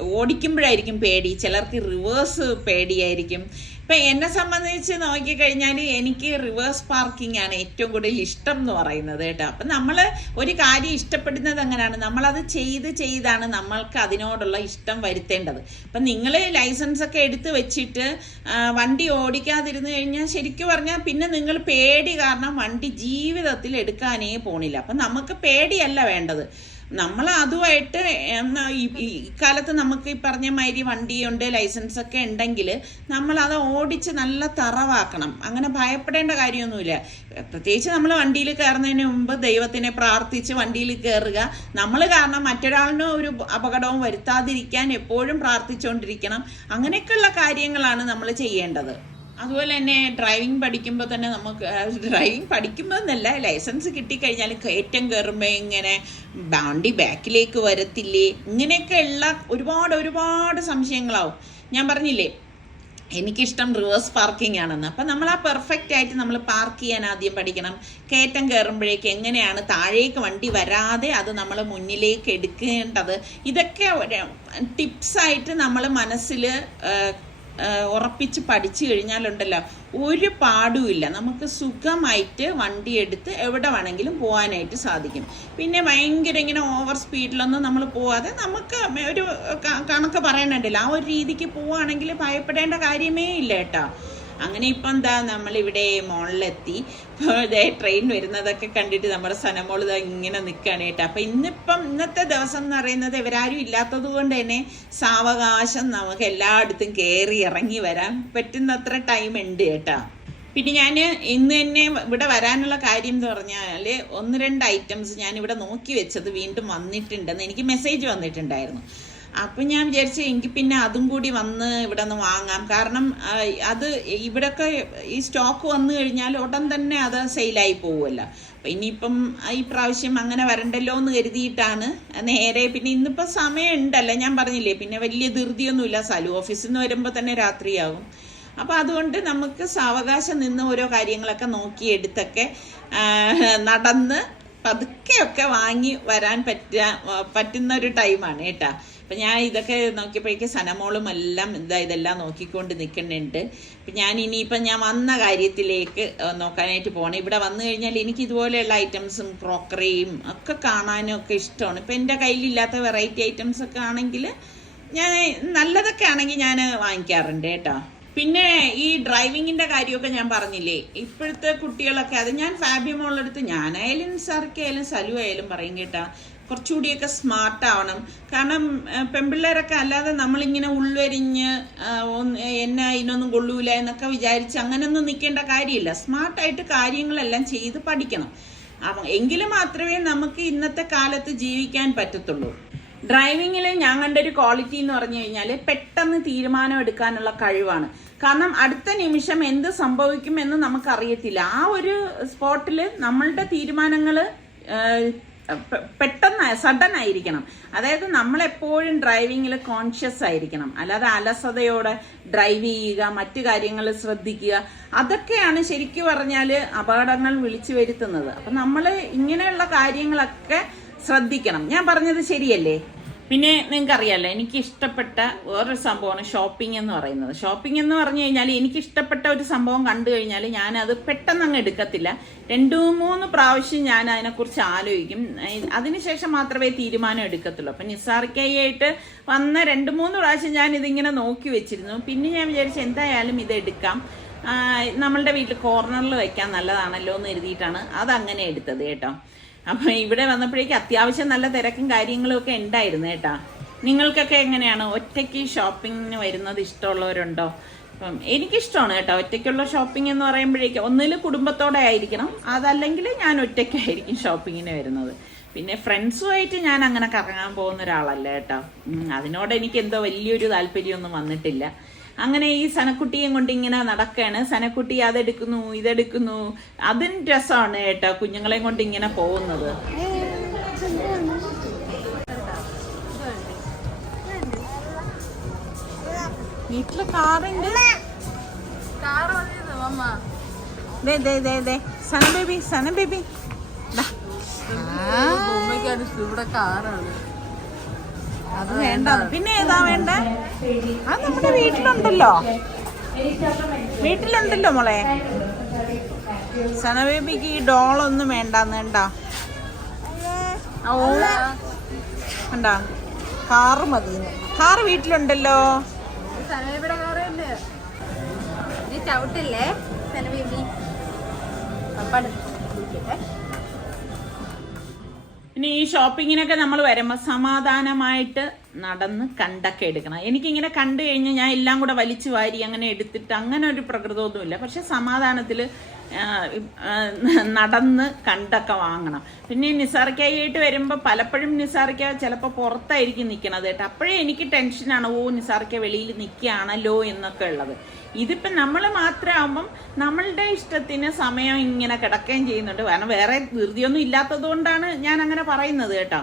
A: ഓടിക്കുമ്പോഴായിരിക്കും പേടി ചിലർക്ക് റിവേഴ്സ് പേടിയായിരിക്കും. ഇപ്പം എന്നെ സംബന്ധിച്ച് നോക്കിക്കഴിഞ്ഞാൽ എനിക്ക് റിവേഴ്സ് പാർക്കിംഗ് ആണ് ഏറ്റവും കൂടുതൽ ഇഷ്ടം എന്ന് പറയുന്നത് കേട്ടോ. അപ്പം നമ്മൾ ഒരു കാര്യം ഇഷ്ടപ്പെടുന്നത് എങ്ങനെയാണ് നമ്മളത് ചെയ്ത് ചെയ്താണ് നമ്മൾക്ക് അതിനോടുള്ള ഇഷ്ടം വരുത്തേണ്ടത്. അപ്പം നിങ്ങൾ ലൈസൻസ് ഒക്കെ എടുത്ത് വെച്ചിട്ട് വണ്ടി ഓടിക്കാതിരുന്നു കഴിഞ്ഞാൽ ശരിക്കും പറഞ്ഞാൽ പിന്നെ നിങ്ങൾ പേടി കാരണം വണ്ടി ജീവിതത്തിൽ എടുക്കാനേ പോണില്ല. അപ്പം നമുക്ക് പേടിയല്ല വേണ്ടത്. നമ്മൾ അതുമായിട്ട് ഈ കാലത്ത് നമുക്ക് ഈ പറഞ്ഞ മാതിരി വണ്ടിയുണ്ട് ലൈസൻസ് ഒക്കെ ഉണ്ടെങ്കിൽ നമ്മൾ അത് ഓടിച്ച് നല്ല തറവാക്കണം. അങ്ങനെ ഭയപ്പെടേണ്ട കാര്യമൊന്നുമില്ല. പ്രത്യേകിച്ച് നമ്മൾ വണ്ടിയിൽ കയറുന്നതിന് മുമ്പ് ദൈവത്തിനെ പ്രാർത്ഥിച്ച് വണ്ടിയിൽ കയറുക. നമ്മൾ കാരണം മറ്റൊരാളിന് ഒരു അപകടവും വരുത്താതിരിക്കാൻ എപ്പോഴും പ്രാർത്ഥിച്ചുകൊണ്ടിരിക്കണം അങ്ങനെയൊക്കെയുള്ള കാര്യങ്ങളാണ് നമ്മൾ ചെയ്യേണ്ടത്. അതുപോലെ തന്നെ ഡ്രൈവിംഗ് പഠിക്കുമ്പോൾ തന്നെ നമുക്ക് ഡ്രൈവിംഗ് പഠിക്കുമ്പോൾ എന്നല്ല ലൈസൻസ് കിട്ടിക്കഴിഞ്ഞാൽ കയറ്റം കയറുമ്പോൾ ഇങ്ങനെ വണ്ടി ബാക്കിലേക്ക് വരത്തില്ലേ? ഇങ്ങനെയൊക്കെ ഉള്ള ഒരുപാട് ഒരുപാട് സംശയങ്ങളാവും. ഞാൻ പറഞ്ഞില്ലേ എനിക്കിഷ്ടം റിവേഴ്സ് പാർക്കിംഗ് ആണെന്ന്. അപ്പം നമ്മൾ ആ പെർഫെക്റ്റ് ആയിട്ട് നമ്മൾ പാർക്ക് ചെയ്യാൻ ആദ്യം പഠിക്കണം. കയറ്റം കയറുമ്പോഴേക്ക് എങ്ങനെയാണ് താഴേക്ക് വണ്ടി വരാതെ അത് നമ്മൾ മുന്നിലേക്ക് എടുക്കേണ്ടത്? ഇതൊക്കെ ടിപ്സായിട്ട് നമ്മൾ മനസ്സിൽ ഉറപ്പിച്ച് പഠിച്ചു കഴിഞ്ഞാലുണ്ടല്ലോ ഒരു പാടുമില്ല നമുക്ക് സുഖമായിട്ട് വണ്ടി എടുത്ത് എവിടെ വേണമെങ്കിലും പോകാനായിട്ട് സാധിക്കും. പിന്നെ ഭയങ്കര ഇങ്ങനെ ഓവർ സ്പീഡിലൊന്നും നമ്മൾ പോവാതെ നമുക്ക് ഒരു കണക്ക് പറയണുണ്ടല്ലോ. ആ ഒരു രീതിക്ക് പോവാണെങ്കിൽ ഭയപ്പെടേണ്ട കാര്യമേ ഇല്ല കേട്ടോ. അങ്ങനെ ഇപ്പം എന്താ നമ്മളിവിടെ മോളിലെത്തി. ഇതേ ട്രെയിൻ വരുന്നതൊക്കെ കണ്ടിട്ട് നമ്മുടെ സനമോൾ ഇങ്ങനെ നിൽക്കുകയാണ് കേട്ടോ. അപ്പം ഇന്നിപ്പം ഇന്നത്തെ ദിവസം എന്ന് പറയുന്നത് ഇവരാരും ഇല്ലാത്തത് കൊണ്ട് തന്നെ സാവകാശം നമുക്ക് എല്ലായിടത്തും കയറി ഇറങ്ങി വരാൻ പറ്റുന്നത്ര ടൈം ഉണ്ട് കേട്ടോ. പിന്നെ ഞാൻ ഇന്ന് തന്നെ ഇവിടെ വരാനുള്ള കാര്യം എന്ന് പറഞ്ഞാൽ ഒന്ന് രണ്ട് ഐറ്റംസ് ഞാൻ ഇവിടെ നോക്കി വെച്ചത് വീണ്ടും വന്നിട്ടുണ്ടെന്ന് എനിക്ക് മെസ്സേജ് വന്നിട്ടുണ്ടായിരുന്നു. അപ്പം ഞാൻ വിചാരിച്ചു എങ്കിൽ പിന്നെ അതും കൂടി വന്ന് ഇവിടെ നിന്ന് വാങ്ങാം. കാരണം അത് ഇവിടെയൊക്കെ ഈ സ്റ്റോക്ക് വന്നു കഴിഞ്ഞാൽ ഉടൻ തന്നെ അത് സെയിലായി പോകുമല്ലോ അപ്പം ഇനിയിപ്പം ഈ പ്രാവശ്യം അങ്ങനെ വരണ്ടല്ലോ എന്ന് കരുതിയിട്ടാണ് നേരെ പിന്നെ ഇന്നിപ്പോൾ സമയം ഉണ്ടല്ലോ ഞാൻ പറഞ്ഞില്ലേ പിന്നെ വലിയ ധൃതിയൊന്നുമില്ല. സലു ഓഫീസിൽ നിന്ന് വരുമ്പോൾ തന്നെ രാത്രിയാകും അപ്പോൾ അതുകൊണ്ട് നമുക്ക് സാവകാശം നിന്ന് ഓരോ കാര്യങ്ങളൊക്കെ നോക്കി എടുത്തൊക്കെ നടന്ന് പതുക്കെയൊക്കെ വാങ്ങി വരാൻ പറ്റുക പറ്റുന്ന ഒരു ടൈമാണ് കേട്ടാ. അപ്പം ഞാൻ ഇതൊക്കെ നോക്കിയപ്പോഴേക്കും സനമോളും എല്ലാം ഇതാ ഇതെല്ലാം നോക്കിക്കൊണ്ട് നിൽക്കുന്നുണ്ട്. അപ്പം ഞാൻ ഇനിയിപ്പം ഞാൻ വന്ന കാര്യത്തിലേക്ക് നോക്കാനായിട്ട് പോകണം ഇവിടെ വന്നു കഴിഞ്ഞാൽ എനിക്ക് ഇതുപോലെയുള്ള ഐറ്റംസും ക്രോക്കറിയും ഒക്കെ കാണാനും ഒക്കെ ഇഷ്ടമാണ്. ഇപ്പം എന്റെ കയ്യിലില്ലാത്ത വെറൈറ്റി ഐറ്റംസ് ഒക്കെ ആണെങ്കിൽ ഞാൻ നല്ലതൊക്കെ ആണെങ്കിൽ ഞാൻ വാങ്ങിക്കാറുണ്ട് കേട്ടോ. പിന്നെ ഈ ഡ്രൈവിങ്ങിന്റെ കാര്യമൊക്കെ ഞാൻ പറഞ്ഞില്ലേ ഇപ്പോഴത്തെ കുട്ടികളൊക്കെ അത് ഞാൻ ഫാബി മോളെടുത്ത് ഞാനായാലും നിസാർക്കായാലും സലു ആയാലും പറയും കേട്ടാ. കുറച്ചുകൂടിയൊക്കെ സ്മാർട്ട് ആവണം. കാരണം പെൺപിള്ളേരൊക്കെ അല്ലാതെ നമ്മളിങ്ങനെ ഉൾവരിഞ്ഞ് എന്നെ ഇതിനൊന്നും കൊള്ളൂല എന്നൊക്കെ വിചാരിച്ച് അങ്ങനൊന്നും നിൽക്കേണ്ട കാര്യമില്ല. സ്മാർട്ടായിട്ട് കാര്യങ്ങളെല്ലാം ചെയ്ത് പഠിക്കണം. എങ്കിലും മാത്രമേ നമുക്ക് ഇന്നത്തെ കാലത്ത് ജീവിക്കാൻ പറ്റത്തുള്ളൂ. ഡ്രൈവിങ്ങിൽ ഞാൻ കണ്ട ഒരു ക്വാളിറ്റി എന്ന് പറഞ്ഞു കഴിഞ്ഞാൽ പെട്ടെന്ന് തീരുമാനം എടുക്കാനുള്ള കഴിവാണ്. കാരണം അടുത്ത നിമിഷം എന്ത് സംഭവിക്കും എന്ന് നമുക്കറിയത്തില്ല. ആ ഒരു സ്പോട്ടിൽ നമ്മളുടെ തീരുമാനങ്ങൾ പെട്ടെന്ന് സഡൻ ആയിരിക്കണം അതായത് നമ്മളെപ്പോഴും ഡ്രൈവിങ്ങിൽ കോൺഷ്യസ് ആയിരിക്കണം. അല്ലാതെ അലസതയോടെ ഡ്രൈവ് ചെയ്യുക മറ്റു കാര്യങ്ങൾ ശ്രദ്ധിക്കുക അതൊക്കെയാണ് ശരിക്കും പറഞ്ഞാൽ അപകടങ്ങൾ വിളിച്ചു വരുത്തുന്നത്. അപ്പം നമ്മൾ ഇങ്ങനെയുള്ള കാര്യങ്ങളൊക്കെ ശ്രദ്ധിക്കണം. ഞാൻ പറഞ്ഞത് ശരിയല്ലേ? പിന്നെ നിങ്ങൾക്ക് അറിയാലോ എനിക്ക് ഇഷ്ടപ്പെട്ട വേറൊരു സംഭവമാണ് ഷോപ്പിംഗ് എന്ന് പറയുന്നത്. ഷോപ്പിംഗ് എന്ന് പറഞ്ഞു കഴിഞ്ഞാൽ എനിക്ക് ഇഷ്ടപ്പെട്ട ഒരു സംഭവം കണ്ടു കഴിഞ്ഞാൽ ഞാൻ അത് പെട്ടെന്ന് അങ്ങ് എടുക്കത്തില്ല. രണ്ടു മൂന്ന് പ്രാവശ്യം ഞാൻ അതിനെക്കുറിച്ച് ആലോചിക്കും. അതിനുശേഷം മാത്രമേ തീരുമാനം എടുക്കത്തുള്ളൂ. അപ്പം നിസ്സാർക്കായിട്ട് വന്ന രണ്ട് മൂന്ന് പ്രാവശ്യം ഞാൻ ഇതിങ്ങനെ നോക്കി വെച്ചിരുന്നു. പിന്നെ ഞാൻ വിചാരിച്ചു എന്തായാലും ഇത് എടുക്കാം. നമ്മളുടെ വീട്ടിൽ കോർണറിൽ വെക്കാൻ നല്ലതാണല്ലോ എന്ന് എഴുതിയിട്ടാണ് അതങ്ങനെ എടുത്തത് കേട്ടോ. അപ്പൊ ഇവിടെ വന്നപ്പോഴേക്ക് അത്യാവശ്യം നല്ല തിരക്കും കാര്യങ്ങളും ഒക്കെ ഉണ്ടായിരുന്നു കേട്ടാ. നിങ്ങൾക്കൊക്കെ എങ്ങനെയാണ്? ഒറ്റയ്ക്ക് ഷോപ്പിങ്ങിന് വരുന്നത് ഇഷ്ടമുള്ളവരുണ്ടോ? അപ്പം എനിക്കിഷ്ടമാണ് കേട്ടോ. ഒറ്റയ്ക്കുള്ള ഷോപ്പിംഗ് എന്ന് പറയുമ്പോഴേക്ക് ഒന്നിൽ കുടുംബത്തോടെ ആയിരിക്കണം. അതല്ലെങ്കിൽ ഞാൻ ഒറ്റയ്ക്കായിരിക്കും ഷോപ്പിങ്ങിന് വരുന്നത്. പിന്നെ ഫ്രണ്ട്സുമായിട്ട് ഞാൻ അങ്ങനെ കറങ്ങാൻ പോകുന്ന ഒരാളല്ല കേട്ടോ. അതിനോട് എനിക്ക് എന്തോ വലിയൊരു താല്പര്യമൊന്നും വന്നിട്ടില്ല. അങ്ങനെ ഈ സനക്കുട്ടിയും കൊണ്ട് ഇങ്ങനെ നടക്കാണ്. സനക്കുട്ടി അതെടുക്കുന്നു ഇതെടുക്കുന്നു. അതും രസമാണ് കേട്ടോ കുഞ്ഞുങ്ങളെയും കൊണ്ട് ഇങ്ങനെ പോകുന്നത്. വീട്ടിൽ കാറുണ്ട്. സന ബേബി സന ബേബി.
B: ഇവിടെ കാറാണ്.
A: അത് വേണ്ട പിന്നെ ഏതാ വേണ്ട? അത് നമ്മുടെ വീട്ടിലുണ്ടല്ലോ. വീട്ടിലുണ്ടല്ലോ മോളെ. സനബേബിക്ക് ഈ ഡോളൊന്നും വേണ്ടെന്ന് കണ്ടാ. ഓ കണ്ടാ? കാറ് മതി കാറ് വീട്ടിലുണ്ടല്ലോ.
B: ചവിട്ടില്ലേ സനബേബി? പപ്പ
A: പിന്നെ ഈ ഷോപ്പിങ്ങിനൊക്കെ നമ്മൾ വരുമ്പോൾ സമാധാനമായിട്ട് നടന്ന് കണ്ടൊക്കെ എടുക്കണം. എനിക്കിങ്ങനെ കണ്ടു കഴിഞ്ഞാൽ ഞാൻ എല്ലാം കൂടെ വലിച്ചു വാരി അങ്ങനെ എടുത്തിട്ട് അങ്ങനെ ഒരു പ്രകൃതമൊന്നുമില്ല. പക്ഷെ സമാധാനത്തിൽ നടന്ന് കണ്ടൊക്കെ വാങ്ങണം. പിന്നെ നിസാർക്കായിട്ട് വരുമ്പോൾ പലപ്പോഴും നിസാർക്ക ചിലപ്പോൾ പുറത്തായിരിക്കും നിൽക്കണത് കേട്ടോ. അപ്പോഴേ എനിക്ക് ടെൻഷനാണ് ഓ നിസാർക്ക വെളിയിൽ നിൽക്കുകയാണല്ലോ എന്നൊക്കെ ഉള്ളത്. ഇതിപ്പം നമ്മൾ മാത്രമാകുമ്പം നമ്മളുടെ ഇഷ്ടത്തിന് സമയം ഇങ്ങനെ കിടക്കുകയും ചെയ്യുന്നുണ്ട്. കാരണം വേറെ ധൃതിയൊന്നും ഇല്ലാത്തത് കൊണ്ടാണ് ഞാൻ അങ്ങനെ പറയുന്നത് കേട്ടോ.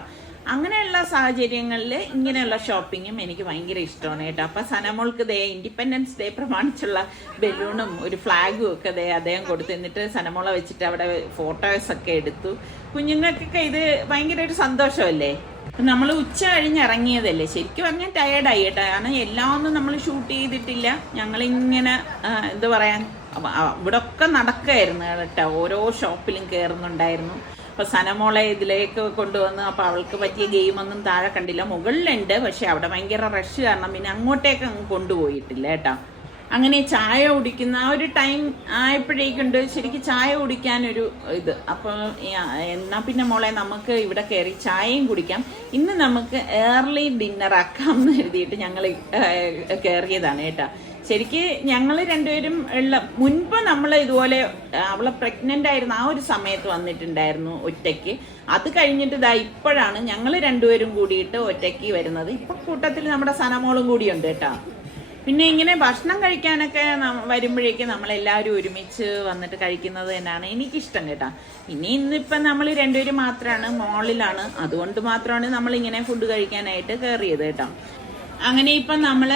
A: അങ്ങനെയുള്ള സാഹചര്യങ്ങളിൽ ഇങ്ങനെയുള്ള ഷോപ്പിങ്ങും എനിക്ക് ഭയങ്കര ഇഷ്ടമാണ് കേട്ടോ. അപ്പം സനമോൾക്ക് ദേ ഇൻഡിപെൻഡൻസ് ഡേ പ്രമാണിച്ചുള്ള ബലൂണും ഒരു ഫ്ലാഗും ഒക്കെ ദേ അദ്ദേഹം കൊടുത്തു എന്നിട്ട് സനമോളെ വെച്ചിട്ട് അവിടെ ഫോട്ടോസ് ഒക്കെ എടുത്തു. കുഞ്ഞുങ്ങൾക്കൊക്കെ ഇത് ഭയങ്കര ഒരു സന്തോഷമല്ലേ? നമ്മൾ ഉച്ച കഴിഞ്ഞ് ഇറങ്ങിയതല്ലേ ശരിക്കും പറഞ്ഞാൽ ടയേർഡായി കേട്ടോ. കാരണം എല്ലാം ഒന്നും നമ്മൾ ഷൂട്ട് ചെയ്തിട്ടില്ല. ഞങ്ങളിങ്ങനെ എന്ത് പറയാൻ ഇവിടെ ഒക്കെ നടക്കായിരുന്നു കേട്ടോ. ഓരോ ഷോപ്പിലും കയറുന്നുണ്ടായിരുന്നു അപ്പൊ സനമോളെ ഇതിലേക്ക് കൊണ്ടുവന്ന് അപ്പൊ അവൾക്ക് പറ്റിയ ഗെയിമൊന്നും താഴെ കണ്ടില്ല. മുകളിലുണ്ട് പക്ഷെ അവിടെ ഭയങ്കര റഷ് കാരണം പിന്നെ അങ്ങോട്ടേക്ക് അങ്ങ് കൊണ്ടുപോയിട്ടില്ല കേട്ടോ. അങ്ങനെ ചായ കുടിക്കുന്ന ആ ഒരു ടൈം ആയപ്പോഴേക്കുണ്ട് ശരിക്കും ചായ കുടിക്കാനൊരു ഇത്. അപ്പോൾ എന്നാ പിന്നെ മോളെ നമുക്ക് ഇവിടെ കയറി ചായയും കുടിക്കാം. ഇന്ന് നമുക്ക് ഏർലി ഡിന്നർ ആക്കാം എന്ന് എഴുതിയിട്ട് ഞങ്ങൾ കയറിയതാണ് കേട്ടോ. ശരിക്ക് ഞങ്ങൾ രണ്ടുപേരും ഉള്ള മുൻപ് നമ്മൾ ഇതുപോലെ അവളെ പ്രഗ്നന്റ് ആയിരുന്നു ആ ഒരു സമയത്ത് വന്നിട്ടുണ്ടായിരുന്നു ഒറ്റയ്ക്ക്. അത് കഴിഞ്ഞിട്ട് ഇതാ ഇപ്പോഴാണ് ഞങ്ങൾ രണ്ടുപേരും കൂടിയിട്ട് ഒറ്റയ്ക്ക് വരുന്നത്. ഇപ്പൊ കൂട്ടത്തിൽ നമ്മുടെ സനമോളും കൂടിയുണ്ട് കേട്ടോ. പിന്നെ ഇങ്ങനെ ഭക്ഷണം കഴിക്കാനൊക്കെ വരുമ്പോഴേക്ക് നമ്മളെല്ലാവരും ഒരുമിച്ച് വന്നിട്ട് കഴിക്കുന്നത് തന്നെയാണ് എനിക്കിഷ്ടം കേട്ടോ. ഇനി ഇന്നിപ്പം നമ്മൾ രണ്ടുപേരും മാത്രമാണ് മോളിലാണ്. അതുകൊണ്ട് മാത്രമാണ് നമ്മൾ ഇങ്ങനെ ഫുഡ് കഴിക്കാനായിട്ട് കയറിയത് കേട്ടോ. അങ്ങനെ ഇപ്പം നമ്മൾ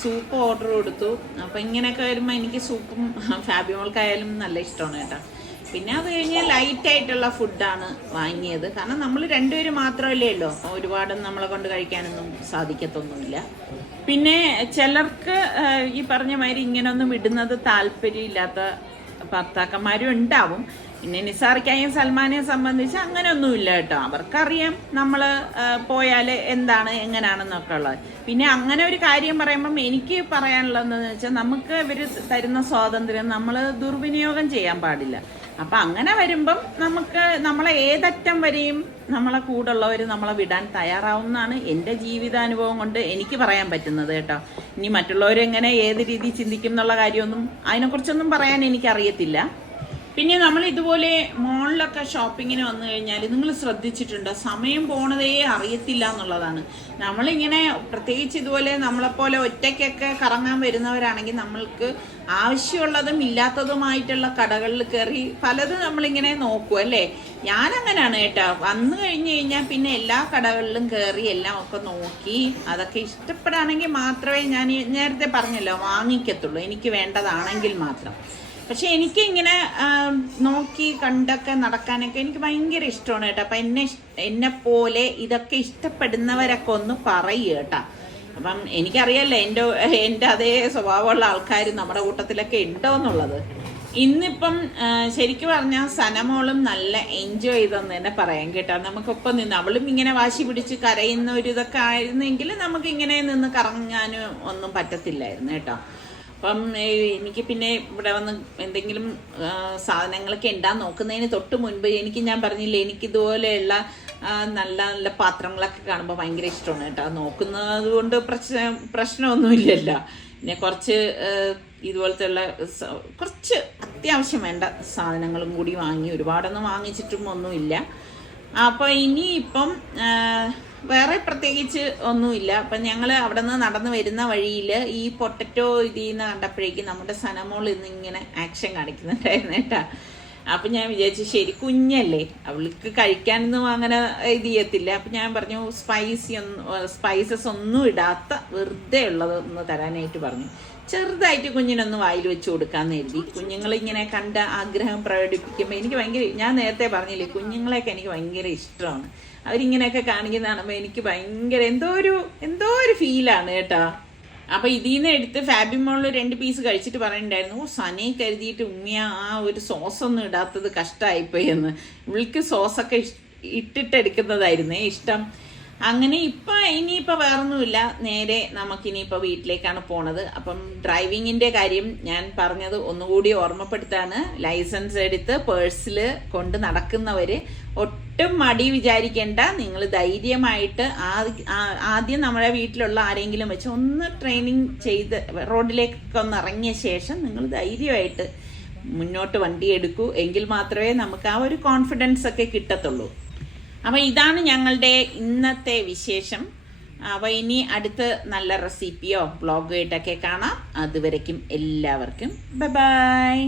A: സൂപ്പ് ഓർഡർ കൊടുത്തു. അപ്പം ഇങ്ങനെയൊക്കെ വരുമ്പോൾ എനിക്ക് സൂപ്പും ഫാബിമോൾക്കായാലും നല്ല ഇഷ്ടമാണ് കേട്ടോ. പിന്നെ അത് കഴിഞ്ഞ് ലൈറ്റ് ആയിട്ടുള്ള ഫുഡാണ് വാങ്ങിയത്. കാരണം നമ്മൾ രണ്ടുപേരും മാത്രമല്ലേ ഉള്ളൂ. ഒരുപാട് നമ്മളെ കൊണ്ട് കഴിക്കാനൊന്നും സാധിക്കത്തൊന്നുമില്ല. പിന്നെ ചിലർക്ക് ഈ പറഞ്ഞ മാതിരി ഇങ്ങനൊന്നും ഇടുന്നത് താല്പര്യമില്ലാത്ത ഭർത്താക്കന്മാരും ഉണ്ടാവും. പിന്നെ നിസാറിക്കായും സൽമാനെയും സംബന്ധിച്ച് അങ്ങനെയൊന്നുമില്ല കേട്ടോ. അവർക്കറിയാം നമ്മൾ പോയാൽ എന്താണ് എങ്ങനെയാണെന്നൊക്കെ ഉള്ളത്. പിന്നെ അങ്ങനെ ഒരു കാര്യം പറയുമ്പം എനിക്ക് പറയാനുള്ളതെന്ന് വെച്ചാൽ നമുക്ക് ഇവർ തരുന്ന സ്വാതന്ത്ര്യം നമ്മൾ ദുർവിനിയോഗം ചെയ്യാൻ പാടില്ല. അപ്പം അങ്ങനെ വരുമ്പം നമുക്ക് നമ്മളെ ഏതറ്റം വരെയും നമ്മളെ കൂടുള്ളവർ നമ്മളെ വിടാൻ തയ്യാറാവുന്നതാണ് എന്റെ ജീവിതാനുഭവം കൊണ്ട് എനിക്ക് പറയാൻ പറ്റുന്നത് കേട്ടോ. ഇനി മറ്റുള്ളവരെങ്ങനെ ഏത് രീതി ചിന്തിക്കും എന്നുള്ള കാര്യമൊന്നും അതിനെക്കുറിച്ചൊന്നും പറയാൻ എനിക്കറിയത്തില്ല. പിന്നെ നമ്മൾ ഇതുപോലെ മോളിലൊക്കെ ഷോപ്പിങ്ങിന് വന്നു കഴിഞ്ഞാൽ നിങ്ങൾ ശ്രദ്ധിച്ചിട്ടുണ്ട് സമയം പോണതേ അറിയത്തില്ല എന്നുള്ളതാണ്. നമ്മളിങ്ങനെ പ്രത്യേകിച്ച് ഇതുപോലെ നമ്മളെപ്പോലെ ഒറ്റയ്ക്കൊക്കെ കറങ്ങാൻ വരുന്നവരാണെങ്കിൽ നമ്മൾക്ക് ആവശ്യമുള്ളതും ഇല്ലാത്തതുമായിട്ടുള്ള കടകളിൽ കയറി പലതും നമ്മളിങ്ങനെ നോക്കും അല്ലേ? ഞാൻ അങ്ങനെയാണ് കേട്ടോ. വന്നു കഴിഞ്ഞു കഴിഞ്ഞാൽ പിന്നെ എല്ലാ കടകളിലും കയറി എല്ലാം ഒക്കെ നോക്കി അതൊക്കെ ഇഷ്ടപ്പെടുകയാണെങ്കിൽ മാത്രമേ ഞാൻ നേരത്തെ പറഞ്ഞല്ലോ വാങ്ങിക്കത്തുള്ളൂ. എനിക്ക് വേണ്ടതാണെങ്കിൽ മാത്രം. പക്ഷെ എനിക്ക് ഇങ്ങനെ നോക്കി കണ്ടൊക്കെ നടക്കാനൊക്കെ എനിക്ക് ഭയങ്കര ഇഷ്ടമാണ് കേട്ടോ. അപ്പം എന്നെ എന്നെ പോലെ ഇതൊക്കെ ഇഷ്ടപ്പെടുന്നവരൊക്കെ ഒന്ന് പറയുക കേട്ടോ. അപ്പം എനിക്കറിയാലോ എന്റെ എന്റെ അതേ സ്വഭാവമുള്ള ആൾക്കാർ നമ്മുടെ കൂട്ടത്തിലൊക്കെ ഉണ്ടോ എന്നുള്ളത് ഇന്നിപ്പം ശരിക്കും പറഞ്ഞാൽ സനമോളും നല്ല എൻജോയ് ചെയ്തെന്ന് തന്നെ പറയാം കേട്ടോ. നമുക്കൊപ്പം നിന്ന് അവളും ഇങ്ങനെ വാശി പിടിച്ച് കരയുന്ന ഒരു ഇതൊക്കെ ആയിരുന്നെങ്കിൽ നമുക്ക് ഇങ്ങനെ നിന്ന് കറങ്ങാനും ഒന്നും പറ്റത്തില്ലായിരുന്നു കേട്ടോ. അപ്പം എനിക്ക് പിന്നെ ഇവിടെ വന്ന് എന്തെങ്കിലും സാധനങ്ങളൊക്കെ ഉണ്ടാൻ നോക്കുന്നതിന് തൊട്ട് മുൻപ് എനിക്ക് ഞാൻ പറഞ്ഞില്ലേ എനിക്ക് ഇതുപോലെയുള്ള നല്ല നല്ല പാത്രങ്ങളൊക്കെ കാണുമ്പോൾ ഭയങ്കര ഇഷ്ടമാണ് കേട്ടോ. നോക്കുന്നത് കൊണ്ട് പ്രശ്ന പ്രശ്നമൊന്നുമില്ലല്ലോ. പിന്നെ കുറച്ച് ഇതുപോലത്തെ ഉള്ള കുറച്ച് അത്യാവശ്യം വേണ്ട സാധനങ്ങളും കൂടി വാങ്ങി ഒരുപാടൊന്നും വാങ്ങിച്ചിട്ടും ഒന്നുമില്ല. അപ്പോൾ ഇനിയിപ്പം വേറെ പ്രത്യേകിച്ച് ഒന്നുമില്ല. അപ്പം ഞങ്ങൾ അവിടെ നിന്ന് നടന്നു വരുന്ന വഴിയിൽ ഈ പൊട്ടറ്റോ ഇതിൽ നിന്ന് കണ്ടപ്പോഴേക്കും നമ്മുടെ സനമോൾ ഇന്ന് ഇങ്ങനെ ആക്ഷൻ കാണിക്കുന്നുണ്ടായിരുന്നു കേട്ടാ. അപ്പം ഞാൻ വിചാരിച്ചു ശരി കുഞ്ഞല്ലേ. അവൾക്ക് കഴിക്കാനൊന്നും അങ്ങനെ ഇത് ചെയ്യത്തില്ല. അപ്പം ഞാൻ പറഞ്ഞു സ്പൈസി ഒന്നും സ്പൈസസ് ഒന്നും ഇടാത്ത വെറുതെ ഉള്ളത് ഒന്ന് തരാനായിട്ട് പറഞ്ഞു. ചെറുതായിട്ട് കുഞ്ഞിനൊന്ന് വായിൽ വെച്ച് കൊടുക്കാന്ന് എഴുതി കുഞ്ഞുങ്ങളിങ്ങനെ കണ്ട ആഗ്രഹം പ്രകടിപ്പിക്കുമ്പോൾ എനിക്ക് ഭയങ്കര ഞാൻ നേരത്തെ പറഞ്ഞില്ലേ കുഞ്ഞുങ്ങളെയൊക്കെ എനിക്ക് ഭയങ്കര ഇഷ്ടമാണ്. അവരിങ്ങനെയൊക്കെ കാണിക്കുന്ന കാണുമ്പോൾ എനിക്ക് ഭയങ്കര എന്തോ ഒരു എന്തോ ഒരു ഫീലാണ് കേട്ടോ. അപ്പൊ നിന്ന് എടുത്ത് ഫാബിമോളിൽ രണ്ട് പീസ് കഴിച്ചിട്ട് പറയുന്നുണ്ടായിരുന്നു ഓ സനയെ കരുതിയിട്ട് ഉമ്മിയ ആ ഒരു സോസ് ഒന്നും ഇടാത്തത് കഷ്ടമായിപ്പോയി എന്ന്. ഇവൾക്ക് സോസൊക്കെ ഇട്ടിട്ടെടുക്കുന്നതായിരുന്നേ ഇഷ്ടം. അങ്ങനെ ഇപ്പൊ ഇനിയിപ്പോ വേറൊന്നുമില്ല. നേരെ നമുക്കിനിയിപ്പോ വീട്ടിലേക്കാണ് പോണത്. അപ്പം ഡ്രൈവിങ്ങിന്റെ കാര്യം ഞാൻ പറഞ്ഞത് ഒന്നുകൂടി ഓർമ്മപ്പെടുത്താണ്. ലൈസൻസ് എടുത്ത് പേഴ്സിൽ കൊണ്ട് നടക്കുന്നവര് ഒട്ടും മടി വിചാരിക്കേണ്ട. നിങ്ങൾ ധൈര്യമായിട്ട് ആദ്യം നമ്മുടെ വീട്ടിലുള്ള ആരെങ്കിലും വെച്ച് ഒന്ന് ട്രെയിനിങ് ചെയ്ത് റോഡിലേക്കൊക്കെ ഒന്ന് ഇറങ്ങിയ ശേഷം നിങ്ങൾ ധൈര്യമായിട്ട് മുന്നോട്ട് വണ്ടി എടുക്കൂ. എങ്കിൽ മാത്രമേ നമുക്ക് ആ ഒരു കോൺഫിഡൻസ് ഒക്കെ കിട്ടത്തുള്ളൂ. അപ്പൊ ഇതാണ് ഞങ്ങളുടെ ഇന്നത്തെ വിശേഷം. അപ്പൊ ഇനി അടുത്ത് നല്ല റെസിപ്പിയോ ബ്ലോഗോ ആയിട്ടൊക്കെ കാണാം. അതുവരയ്ക്കും എല്ലാവർക്കും. Bye bye